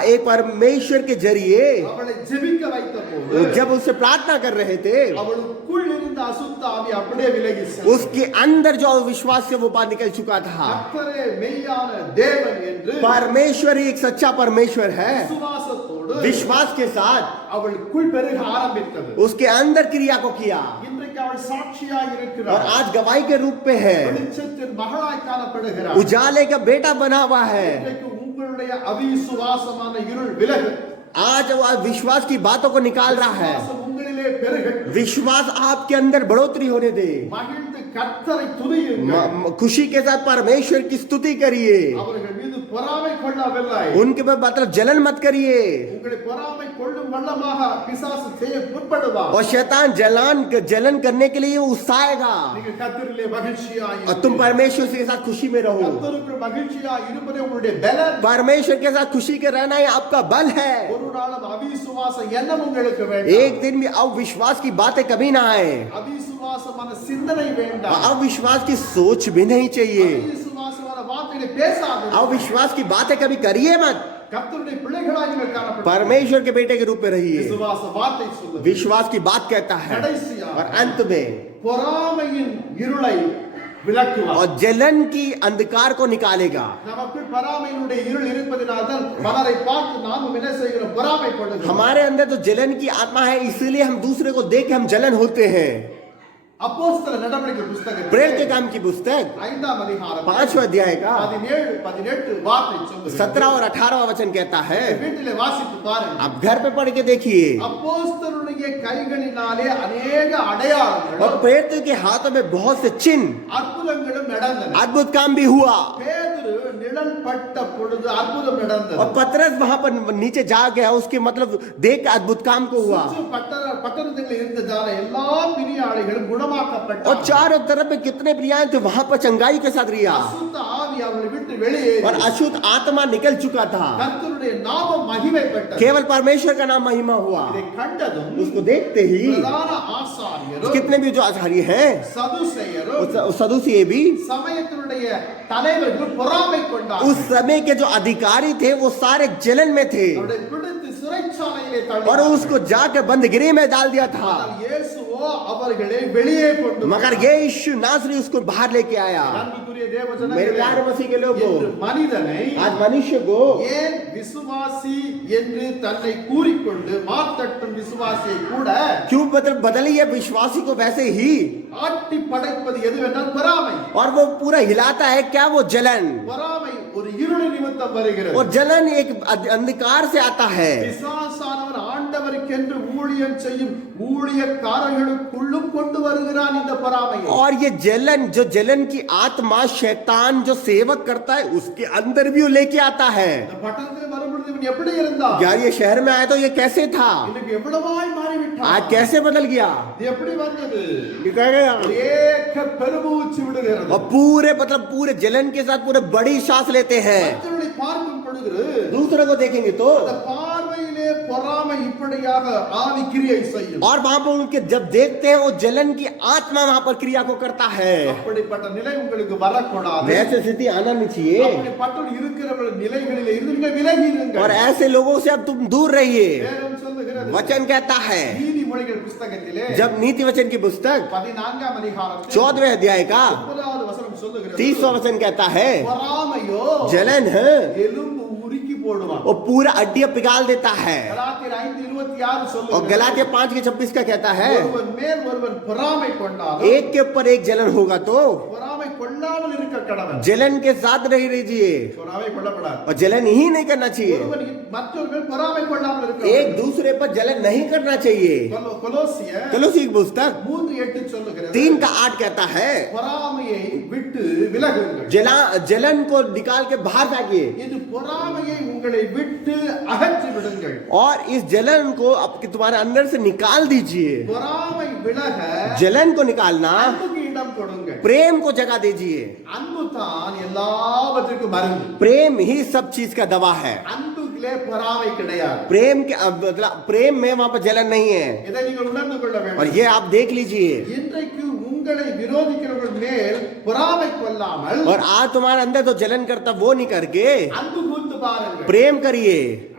एक परमेश्वर के जरिए அவளை ஜெபிக்க வைத்த போது जब उससे प्रार्थना कर रहे थे, அவளுக்குள் இருந்த அசுத்த ஆவி அப்படியே விலகி சென்றது. उसके अंदर जो विश्वास से वो बात निकल चुका था. கர்த்தரே மெய்யான தேவன் என்று परमेश्वर ही एक सच्चा परमेश्वर है. விசுவாசத்தோடு विश्वास के साथ அவளுக்குள் பெருக ஆரம்பித்தது. उसके अंदर क्रिया को किया இன்றைக்கு அவள் சாட்சியாய் और இருக்கிறார். आज गवाही के रूप में है, வெளிச்சத்தின் மகளாய் காணப்படுகிறார். उजाले का बेटा बना हुआ है. இன்றைக்கு உங்களுடைய அவிசுவாசமான இருள் விலகு. आज वो विश्वास की बातों को निकाल रहा है. விசுவாசம் உங்களிலே பெருகட்டும். विश्वास आपके अंदर बढ़ोतरी होने दे. மகிழ்ந்து கர்த்தரை துதியுங்கள். खुशी के साथ परमेश्वर की स्तुति करिए. அவர்கள் மீது பொறாமை கொள்ளவில்லை. उनके पर मतलब जलन मत करिए, உங்களை பொறாமை கொள்ளும் வண்ணமாக பிசாசு செய்ய முற்படுவார். और शैतान जलन करने के लिए उकसाएगा, நீங்க கர்த்தரிலே மகிழ்ச்சியாய் और तुम परमेश्वर के साथ खुशी में रहो. கர்த்தருக்குள் மகிழ்ச்சியாய் இருப்பதே உங்களுடைய பலம். परमेश्वर के साथ खुशी के रहना ही आपका बल है. ஒரு நாளும் அவிசுவாச எண்ணம் உங்களுக்கு வேண்டாம். एक दिन भी अविश्वास की बातें कभी ना आए, அவிசுவாசமான சிந்தனை வேண்டாம். अविश्वास की सोच भी नहीं चाहिए, அவிசுவாசமான வார்த்தைகளை பேசாதீர்கள். अविश्वास की बातें कभी करिए मत. கர்த்தருடைய பிள்ளைகளாய் நீங்கள் காணப்படுங்கள். परमेश्वर के बेटे के रूप में रहिए. விசுவாச வார்த்தை சொல்லுது. विश्वास की बात कहता है, கடைசியாக और अंत में பொறாமையின் இருளை விலக்குவார். और जलन की अंधकार को निकालेगा. நமக்குள் பொறாமையினுடைய இருள் இருப்பதினால்தான் பலரை பார்த்து நாமும் என்ன செய்கிறோம், பொறாமைப்படுகிறோம். हमारे अंदर जो जलन की आत्मा है, इसीलिए हम दूसरे को देख के हम जलन होते हैं. அப்போஸ்தல நடவடிக்கை புத்தகம் प्रेरित के काम की पुस्तक 5ஆம் அதிகாரம் 5वां अध्याय का 17 18 வார்த்தை சொல்லுது. 17 और 18वां वचन कहता है, வீட்டிலே வாசித்து பாருங்க. आप घर पे पढ़ के देखिए. அப்போஸ்தலருடைய கைகளினாலே अनेक அடையாளங்களும் और प्रेरित के हाथों में बहुत से चिन्ह அற்புதங்களும் நடந்தன. अद्भुत काम भी हुआ. பேதுரு பேதுரு நிழல் பட்ட பொழுது அற்புதம் நடந்தது. और पतरस वहां पर नीचे जा गया, उसके मतलब देख के अद्भुत काम को हुआ। சுற்று பட்டணத்தில் இருந்ததான எல்லா பிணியாளிகளும் और குணமாக்கப்பட்டார்கள். चारों तरफ में कितने प्रियाएं थे, वहां पर चंगाई के साथ रिया அசுத்த ஆவி அவர்களை விட்டு வெளியேறி और अशुद्ध आत्मा निकल चुका था। கர்த்தருடைய நாமம் மகிமைப்பட்டது. केवल परमेश्वर का नाम महिमा हुआ। இதை கண்டதும் उसको देखते ही பிரதான ஆசாரியரும் कितने भी जो आचार्य हैं, சதுசேயரும் सदुसी भी, சமயத்தினுடைய தலைவர்கள் பொறாமை கொண்டார்கள். उस समय के जो अधिकारी थे वो सारे जलन में थे அவரை பிடித்து சிறைச்சாலையிலே और தள்ளினார்கள். उसको जाकर बंदगिरी में डाल दिया था। ஆனால் இயேசுவோ அவர்களை வெளியே கொண்டு मगर ये यीशु नासरी उसको बाहर लेके आया। அன்புக்குரிய मेरे தேவஜனங்களே, प्यारे मसीह के लोगों, இன்று மனிதனை आज मनुष्य को ஏன் விசுவாசி என்று தன்னை கூறிக்கொண்டு மார்த்தட்டும் விசுவாசியை கூட क्यों मतलब बदलिए विश्वासी को वैसे ही, ஆட்டி படைப்பது எதுவென்றால் பொறாமை. और वो पूरा हिलाता है क्या? वो जलन, பொறாமை ஒரு இருள் நிமித்தம் வருகிறது. और जलन एक अंधकार से आता है। பிசாசானவன் ஆண்டவருக்கென்று ஊழியம் செய்யும் ஊழியக்காரர்களுக்குள்ளும் கொண்டு வருகிறான் இந்த பொறாமை. और ये जलन, जो जलन की आत्मा शैतान जो सेवक करता है उसके अंदर भी वो लेके आता है। இந்த பட்டணத்தில் வரும்பொழுது இவன் எப்படி இருந்தான்? यार ये शहर में आया तो ये कैसे था, இன்னைக்கு எவ்வளவாய் மாறிவிட்டான். आज कैसे बदल गया? இது எப்படி வந்தது? ये कह गया। ஏக பெருமூச்சு விடுகிறது. और पूरे मतलब पूरे जलन के साथ पूरे बड़ी सांस लेते हैं। மற்றவர்களை பார்க்கும் பொழுது दूसरों को देखेंगे तो, அந்த பார்வையிலே பொறாமை இப்படியாக ஆவி கிரியை செய்யும். और वहां पर उनके जब देखते हैं वो जलन की आत्मा वहां पर क्रिया को करता है। அப்படிப்பட்ட நிலை உங்களுக்கு வரக்கூடாது. वैसे स्थिति आना नहीं चाहिए, அப்படிப்பட்ட இருக்கிறவர்கள் நிலைகளிலே இருந்து நீங்கள் விலகி இருங்கள். और ऐसे लोगों से अब तुम दूर रहिए। வேதம் சொல்லுகிறது, वचन कहता है, நீதிமொழிகள் புத்தகத்திலே जब नीति वचन की पुस्तक 14ஆம் அதிகாரத்தில் 14वें अध्याय का 30வது வசனம் சொல்லுகிறது, 30वां वचन कहता है, பொறாமையோ जलन है எலும்பு உருக்கி போடுவான். वो पूरा अड्डियां पिघाल देता है। கலாத்தியர் 5:26 और சொல்லுகிறது, गलातिया 5:26 का कहता है, ஒருவன் மேல் ஒருவன் பொறாமை கொண்டாலும் एक के ऊपर एक जलन होगा तो பொறாமை கொள்ளாமல் இருக்க கடவன். जलन के साथ नहीं रहिए, பொறாமை கொள்ளப்படாது. और जलन ही नहीं करना चाहिए। ஒருவன் மற்றவர்கள் பொறாமை கொள்ளாமல் இருக்க एक दूसरे पर जलन नहीं करना चाहिए। கொலோசியர் कलोसी की पुस्तक 3:8 சொல்லுகிறது, 3:8 कहता है, பொறாமையை விட்டு விலகுங்கள். जलन को निकाल के बाहर फेंकिए இது பொறாமையை உங்களை விட்டு அகற்றி விடுங்கள். और इस जलन को आपके तुम्हारे अंदर से निकाल दीजिए। பொறாமை விலக जलन को निकालना, அன்புக்கு இடம் கொடுங்கள். प्रेम को जगह दीजिए। அன்பு தான் எல்லாவற்றுக்கும் மருந்து. प्रेम ही सब चीज का दवा है। அன்புக்குள்ளே பொறாமை கிடையாது. प्रेम के मतलब प्रेम में वहां पर जलन नहीं है, இதை நீங்கள் உணர்ந்து கொள்ள और வேண்டும். ये आप देख लीजिए। இன்றைக்கு உங்களை விரோதிக்கிறவர்கள் மேல் பொறாமை கொள்ளாமல் और आज तुम्हारे अंदर तो जलन करता वो नहीं करके அன்பு கூர்ந்து பாருங்கள். प्रेम करिए।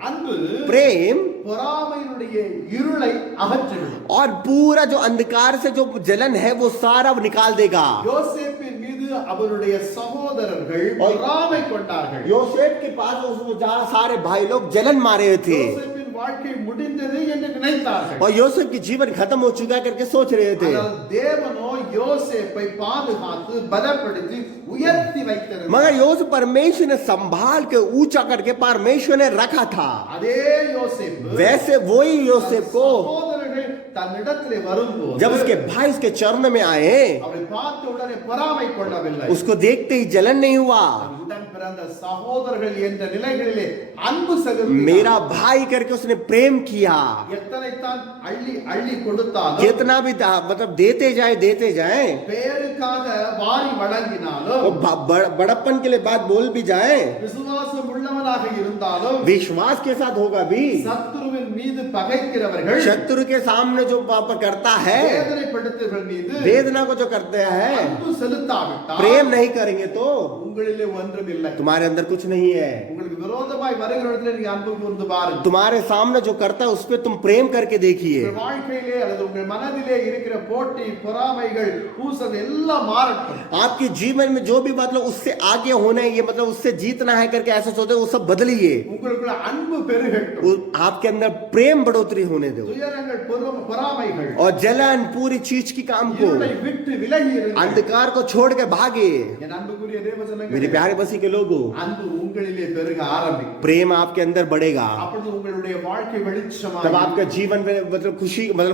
அன்பு प्रेम பொறாமையினுடைய இருளை அகற்றிவிடும். और पूरा जो अंधकार से जो जलन है वो सारा निकाल देगा। யோசேப்பின் மீது அவருடைய சகோதரர்கள் பொறாமை கொண்டார்கள். योसेफ के पास वो जहाँ सारे भाई लोग जलन मारे हुए थे, யோசேப்பின் வாழ்க்கை முடிந்தது என்று நினைத்தார்கள். और योसेफ की जीवन खत्म हो चुका है करके सोच रहे थे। ஆனால் தேவனோ யோசேப்பை பாதுகாத்து பலப்படுத்தி உயர்த்தி வைத்திருந்தார். मगर योसेफ परमेश्वर ने संभाल के ऊंचा करके परमेश्वर ने रखा था। அதே யோசேப்பு वैसे वही योसेफ को சகோதரர்கள் தன்னிடத்திலே வரும்போது जब उसके भाई उसके चरण में आए, அவரை பார்த்த உடனே பொறாமை கொள்ளவில்லை. उसको देखते ही जलन नहीं हुआ। உடன் பிறந்த சகோதரர்கள் என்ற நிலைகளிலே அன்பு செலுத்தினார். मेरा भाई करके उसने प्रेम किया। எத்தனை தான் அள்ளி அள்ளி கொடுத்தாலும் कितना भी मतलब देते जाए பெயருக்காக வாரி வழங்கினாலும் और बड़प्पन के लिए बात बोल भी जाए, விசுவாசம் உள்ளவனாக இருந்தாலும் विश्वास के साथ होगा भी, சத்துருவின் மீது பகைக்கிறவர்கள் शत्रु के सामने जो पाप करता है, வேதனைப்படுத்துவர்கள் மீது वेदना को जो करते हैं, அன்பு செலுத்தாவிட்டால் प्रेम नहीं करेंगे तो உங்களிலே ஒன்றும் இல்லை. तुम्हारे अंदर कुछ नहीं है। உங்களுக்கு விரோதமாய் வருகிறவர்களை நீங்க அன்பு கூர்ந்து பாருங்கள். तुम्हारे सामने जो करता है उस पर तुम प्रेम करके देखिए। உங்கள் வாழ்க்கையிலே அல்லது உங்கள் மனதிலே இருக்கிற போட்டி பொறாமைகள் பூசல் எல்லாம் மாறட்டும். आपके जीवन में जो भी मतलब उससे आगे होना है, ये मतलब उससे जीतना है करके ऐसा सोचते वो सब बदलिए। உங்களுக்குள்ள அன்பு பெருகட்டும். आपके अंदर प्रेम बढ़ोतरी होने दो, துயரங்கள் பொறாமைகள் और जलन पूरी चीज की काम को, இருளை விட்டு விலகி இருங்கள். अंधकार को छोड़ के भागे। என் அன்புக்குரிய தேவஜனங்களே, मेरे प्यारे मसीह के लोग, लोगों, அன்பு உங்களிலே பெருக ஆரம்பிக்கும். प्रेम आपके अंदर बढ़ेगा, அப்பொழுது உங்களுடைய வாழ்க்கை வெளிச்சமாய் तब आपका जीवन में मतलब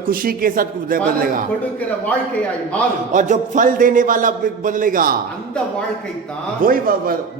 खुशी के साथ बदलेगा, கொடுக்கிற வாழ்க்கையாய் மாறும். और जब फल देने वाला बदलेगा, அந்த வாழ்க்கை தான் वही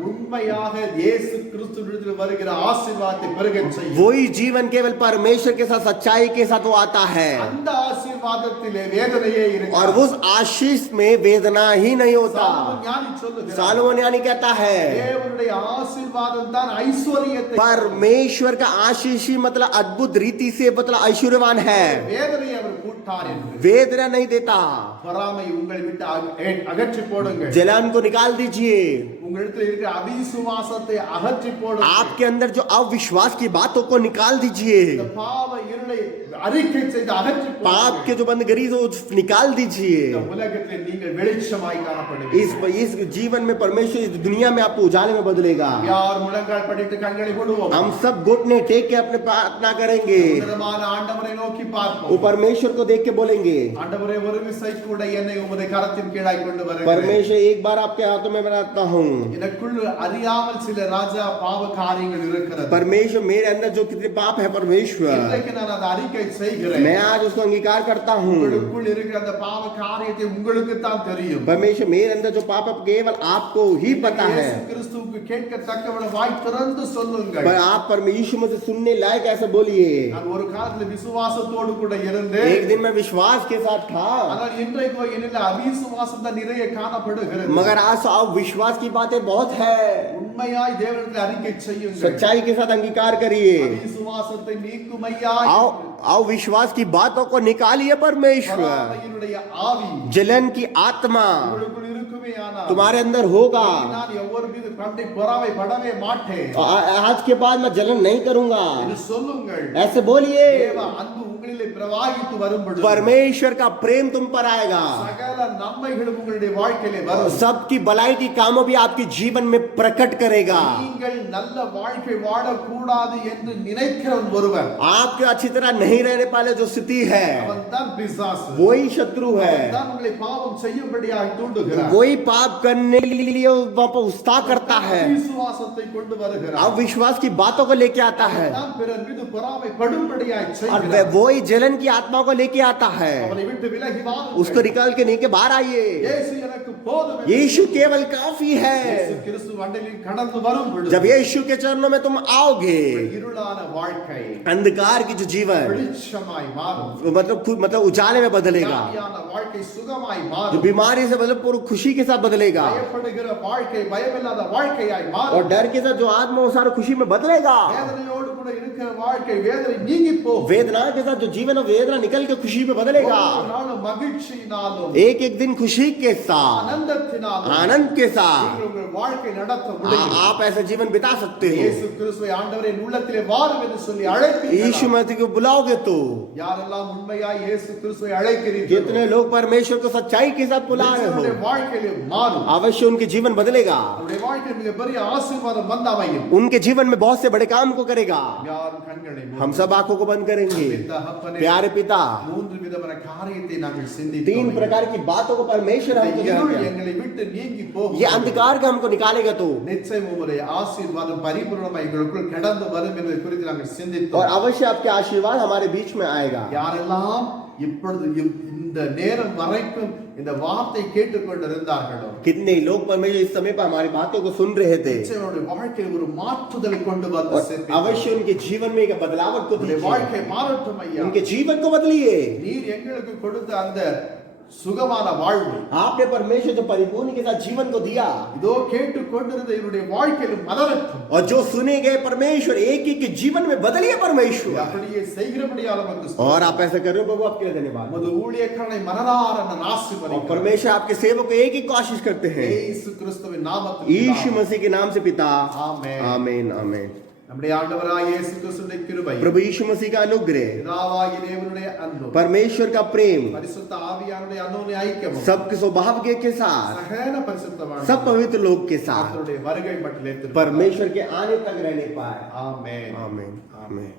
உண்மையாக இயேசு கிறிஸ்துவிடத்தில் வருகிற ஆசீர்வாதத்தை பெருகச் செய்யும். वही जीवन केवल परमेश्वर के साथ सच्चाई के साथ वो आता है, அந்த ஆசீர்வாதத்திலே வேதனையே இருக்கு. और उस आशीष में वेदना ही नहीं होता. ஞானி சொல்லுகிறார், सालोमन यानी कहता है தேவனுடைய ஆசீர்வாதம் தான் ஐஸ்வரியத்தை, परमेश्वर का आशीष ही मतलब अद्भुत रीति से मतलब ऐश्वर्यवान है, வேதனையை அவர் கூட்டார் என்று. वेदना नहीं देता. பொறாமை உங்களை விட்டு அகற்றி போடுங்கள். जलन को निकाल दीजिए, உங்களிடத்தில் இருக்கிற அவிசுவாசத்தை அகற்றி போடுங்கள். आपके अंदर जो अविश्वास की बातों को निकाल दीजिए, இந்த பாவ இருளை அறிக்கை செய்து அகற்றி पाप போடுங்கள். के जो बंदगरी को निकाल दीजिए. இந்த உலகத்தில் நீங்கள் வெளிச்சமாய் காணப்படுவீர்கள். इस जीवन में परमेश्वर इस दुनिया में आपको उजाले में बदलेगा. யார் முழங்கால் படிட்டு கண்களை மூடுவோம். हम सब घुटने टेक के अपने प्रार्थना करेंगे, உன்னதமான ஆண்டவரை நோக்கி वो பார்ப்போம். परमेश्वर को देख के बोलेंगे, ஆண்டவரே ஒரு விசை கூட என்னை உமது கரத்தின் கீழாய் கொண்டு வருகிறேன். परमेश्वर एक बार आपके हाथों में बनाता हूँ. எனக்குள் அறியாமல் சில ராஜா பாவ காரியங்கள் இருக்கிறது. परमेश्वर मेरे अंदर जो कितने पाप है परमेश्वर, இன்றைக்கு நான் அதை அறிக்கை செய்கிறேன். मैं आज उसको अंगीकार करता हूँ. உங்களுக்குள் இருக்கிற அந்த பாவ காரியத்தை உங்களுக்கு தான் தெரியும். परमेश्वर मेरे अंदर जो पाप है केवल आपको ही पता है, இயேசு கிறிஸ்துவுக்கு கேட்கத்தக்கவன வாய் திறந்து சொல்லுங்கள். पर आप परमेश्वर में से सुनने लायक ऐसे बोलिए. நான் ஒரு காலத்துல விசுவாசத்தோடு கூட இருந்தேன். एक दिन मैं विश्वास के साथ था, ஆனால் இன்றைக்கு என்னில் அவிசுவாசம் தான் நிறைய காணப்படுகிறது. मगर आज अविश्वास की बातें बहुत है. உண்மையாய் தேவனிடத்தில் அறிக்கை செய்யுங்கள். सच्चाई के साथ अंगीकार करिए. அவிசுவாசத்தை நீக்குமையா आओ आओ विश्वास की बातों को निकालिए. परमेश्वर பராமையினுடைய ஆவி जलन की आत्मा உங்களுக்குள் இருக்குமேயானால் तुम्हारे अंदर होगा. நான் எவ்வொரு மீது கண்டை பொறாமை படவே மாட்டேன் आज के बाद मैं जलन नहीं करूंगा, என்று சொல்லுங்கள். ऐसे बोलिए. தேவ அன்பு உங்களிலே பிரவாகித்து வரும்பொழுது परमेश्वर का प्रेम तुम पर आएगा, சகல நன்மைகளும் உங்களுடைய வாழ்க்கையிலே வரும். सबकी भलाई की कामों भी आपके जीवन में प्रकट करेगा. நீங்கள் நல்ல வாழ்க்கை வாழக்கூடாது என்று நினைக்கிறவன் ஒருவன் आपके अच्छी तरह नहीं रहने पाले जो स्थिति है, அவன் தான் பிசாசு. वही शत्रु है, தான் உங்களை பாவம் செய்யும்படியாக தூண்டுகிறான். वही पाप करने के लिए वहां पर उत्साह करता है, விசுவாசத்தை கொண்டு வருகிறான். अब विश्वास की बातों को लेके आता है, தான் பிறர் மீது பொறாமை படும்படியாக और செய்கிறான். वही जलन की आत्मा को लेके आता है. அவனை விட்டு விலகி வாருங்கள். उसको निकाल के नहीं के बाहर आइए. இயேசு எனக்கு போதும் என்று यीशु केवल काफी है. இயேசு கிறிஸ்து வண்டிலில் கடந்து வரும் பொழுது जब यीशु के चरणों में तुम आओगे, இருளான வாழ்க்கை अंधकार की जो जीवन வெளிச்சமாய் மாறும். मतलब उजाले में बदलेगा, வியாதியான வாழ்க்கை சுகமாய் जो மாறும். बीमारी से मतलब पूरी खुशी के साथ बदलेगा, பயப்படுகிற வாழ்க்கை பயமில்லாத வாழ்க்கையாய் और மாறும். डर के साथ जो आत्मा वो सारा खुशी में बदलेगा. வேதனையோடு கூட இருக்கிற வாழ்க்கை வேதனை நீங்கி போகும். वेदना के साथ जो जीवन है वेदना निकल के खुशी में बदलेगा. ஒவ்வொரு நாளும் மகிழ்ச்சியினாலும் एक एक दिन खुशी के साथ, ஆனந்தத்தினாலும் आनंद के साथ நீங்கள் உங்கள் வாழ்க்கை நடத்த முடியும். आप ऐसा जीवन बिता सकते हो. இயேசு கிறிஸ்துவை ஆண்டவரே என் உள்ளத்திலே வாரும் என்று சொல்லி அழைப்பீர்கள். यीशु मसीह को बुलाओगे तो யாரெல்லாம் உண்மையாய் இயேசு கிறிஸ்துவை அழைக்கிறீர்கள் जितने लोग परमेश्वर को सच्चाई के साथ बुला रहे உங்களுடைய हो, வாழ்க்கையிலே மாறும். अवश्य उनके जीवन बदलेगा. உங்களுடைய வாழ்க்கையில் மிகப்பெரிய ஆசீர்வாதம் வந்து அமையும். उनके जीवन में बहुत से बड़े काम को करेगा. யாரும் கண்களை हम सब आंखों को बंद करेंगे. தகப்பனே, प्यारे पिता, மூன்று விதமான காரியத்தை நாங்கள் तीन சிந்தித்தோம். प्रकार की बातों को परमेश्वर हमको இந்த இருள் ध्यान दिया. எங்களை விட்டு நீங்கி போகும். ये अंधकार का हमको निकालेगा तो, நிச்சயம் உம்முடைய ஆசீர்வாதம் பரிபூர்ணமாய் எங்களுக்குள் கடந்து வரும் என்பதை குறித்து நாங்கள் और சிந்தித்தோம். अवश्य आपके आशीर्वाद हमारे बीच में आएगा. யாரெல்லாம் இப்பொழுது இந்த நேரம் வரைக்கும் இந்த வார்த்தை கேட்டுக்கொண்டிருந்தார்களோ कितने लोग परमेश्वर इस समय पर हमारी बातों को सुन रहे थे, நிச்சயம் அவருடைய வாழ்க்கையில் ஒரு மாற்றுதலை கொண்டு வந்து और சேர்ப்பீர்கள். अवश्य उनके जीवन में एक बदलावट को உங்களுடைய दीजिए. வாழ்க்கை மாறட்டும் ஐயா. उनके जीवन को बदलिए. நீர் எங்களுக்கு கொடுத்த அந்த சுகமான வாழ்வு आपने परमेश्वर जो परिपूर्ण के साथ जीवन को दिया, இதோ கேட்டுக்கொண்டிருந்த என்னுடைய வாழ்க்கையில் மலரட்டும். और जो सुने गए परमेश्वर एक एक के जीवन में बदलिए परमेश्वर. அப்படியே செய்கிறபடியால் நமக்கு और आप ऐसा कर रहे हो प्रभु, आपके लिए धन्यवाद. உமது ஊழியக்காரனை மனதார நான் और ஆசீர்வதிக்கிறேன். परमेश्वर आपके सेवक को एक ही कोशिश करते हैं. இயேசு கிறிஸ்துவின் நாமத்தில் यीशु मसीह के नाम से पिता, ஆமென். आमीन आमीन. நம்முடைய ஆண்டவராகிய இயேசு கிறிஸ்துவின் கிருபை, प्रभु यीशु मसीह का अनुग्रह, பிதாவாகிய தேவனுடைய அன்பு, परमेश्वर का प्रेम, பரிசுத்த ஆவியானுடைய அன்யோன்ய ஐக்கியம், सबके सौभाग्य के साथ, சகல பரிசுத்தவான்கள் सब पवित्र लोग के साथ கர்த்தருடைய வருகை மட்டும் परमेश्वर के आने तक रहने पाए. ஆமென். आमीन आमीन.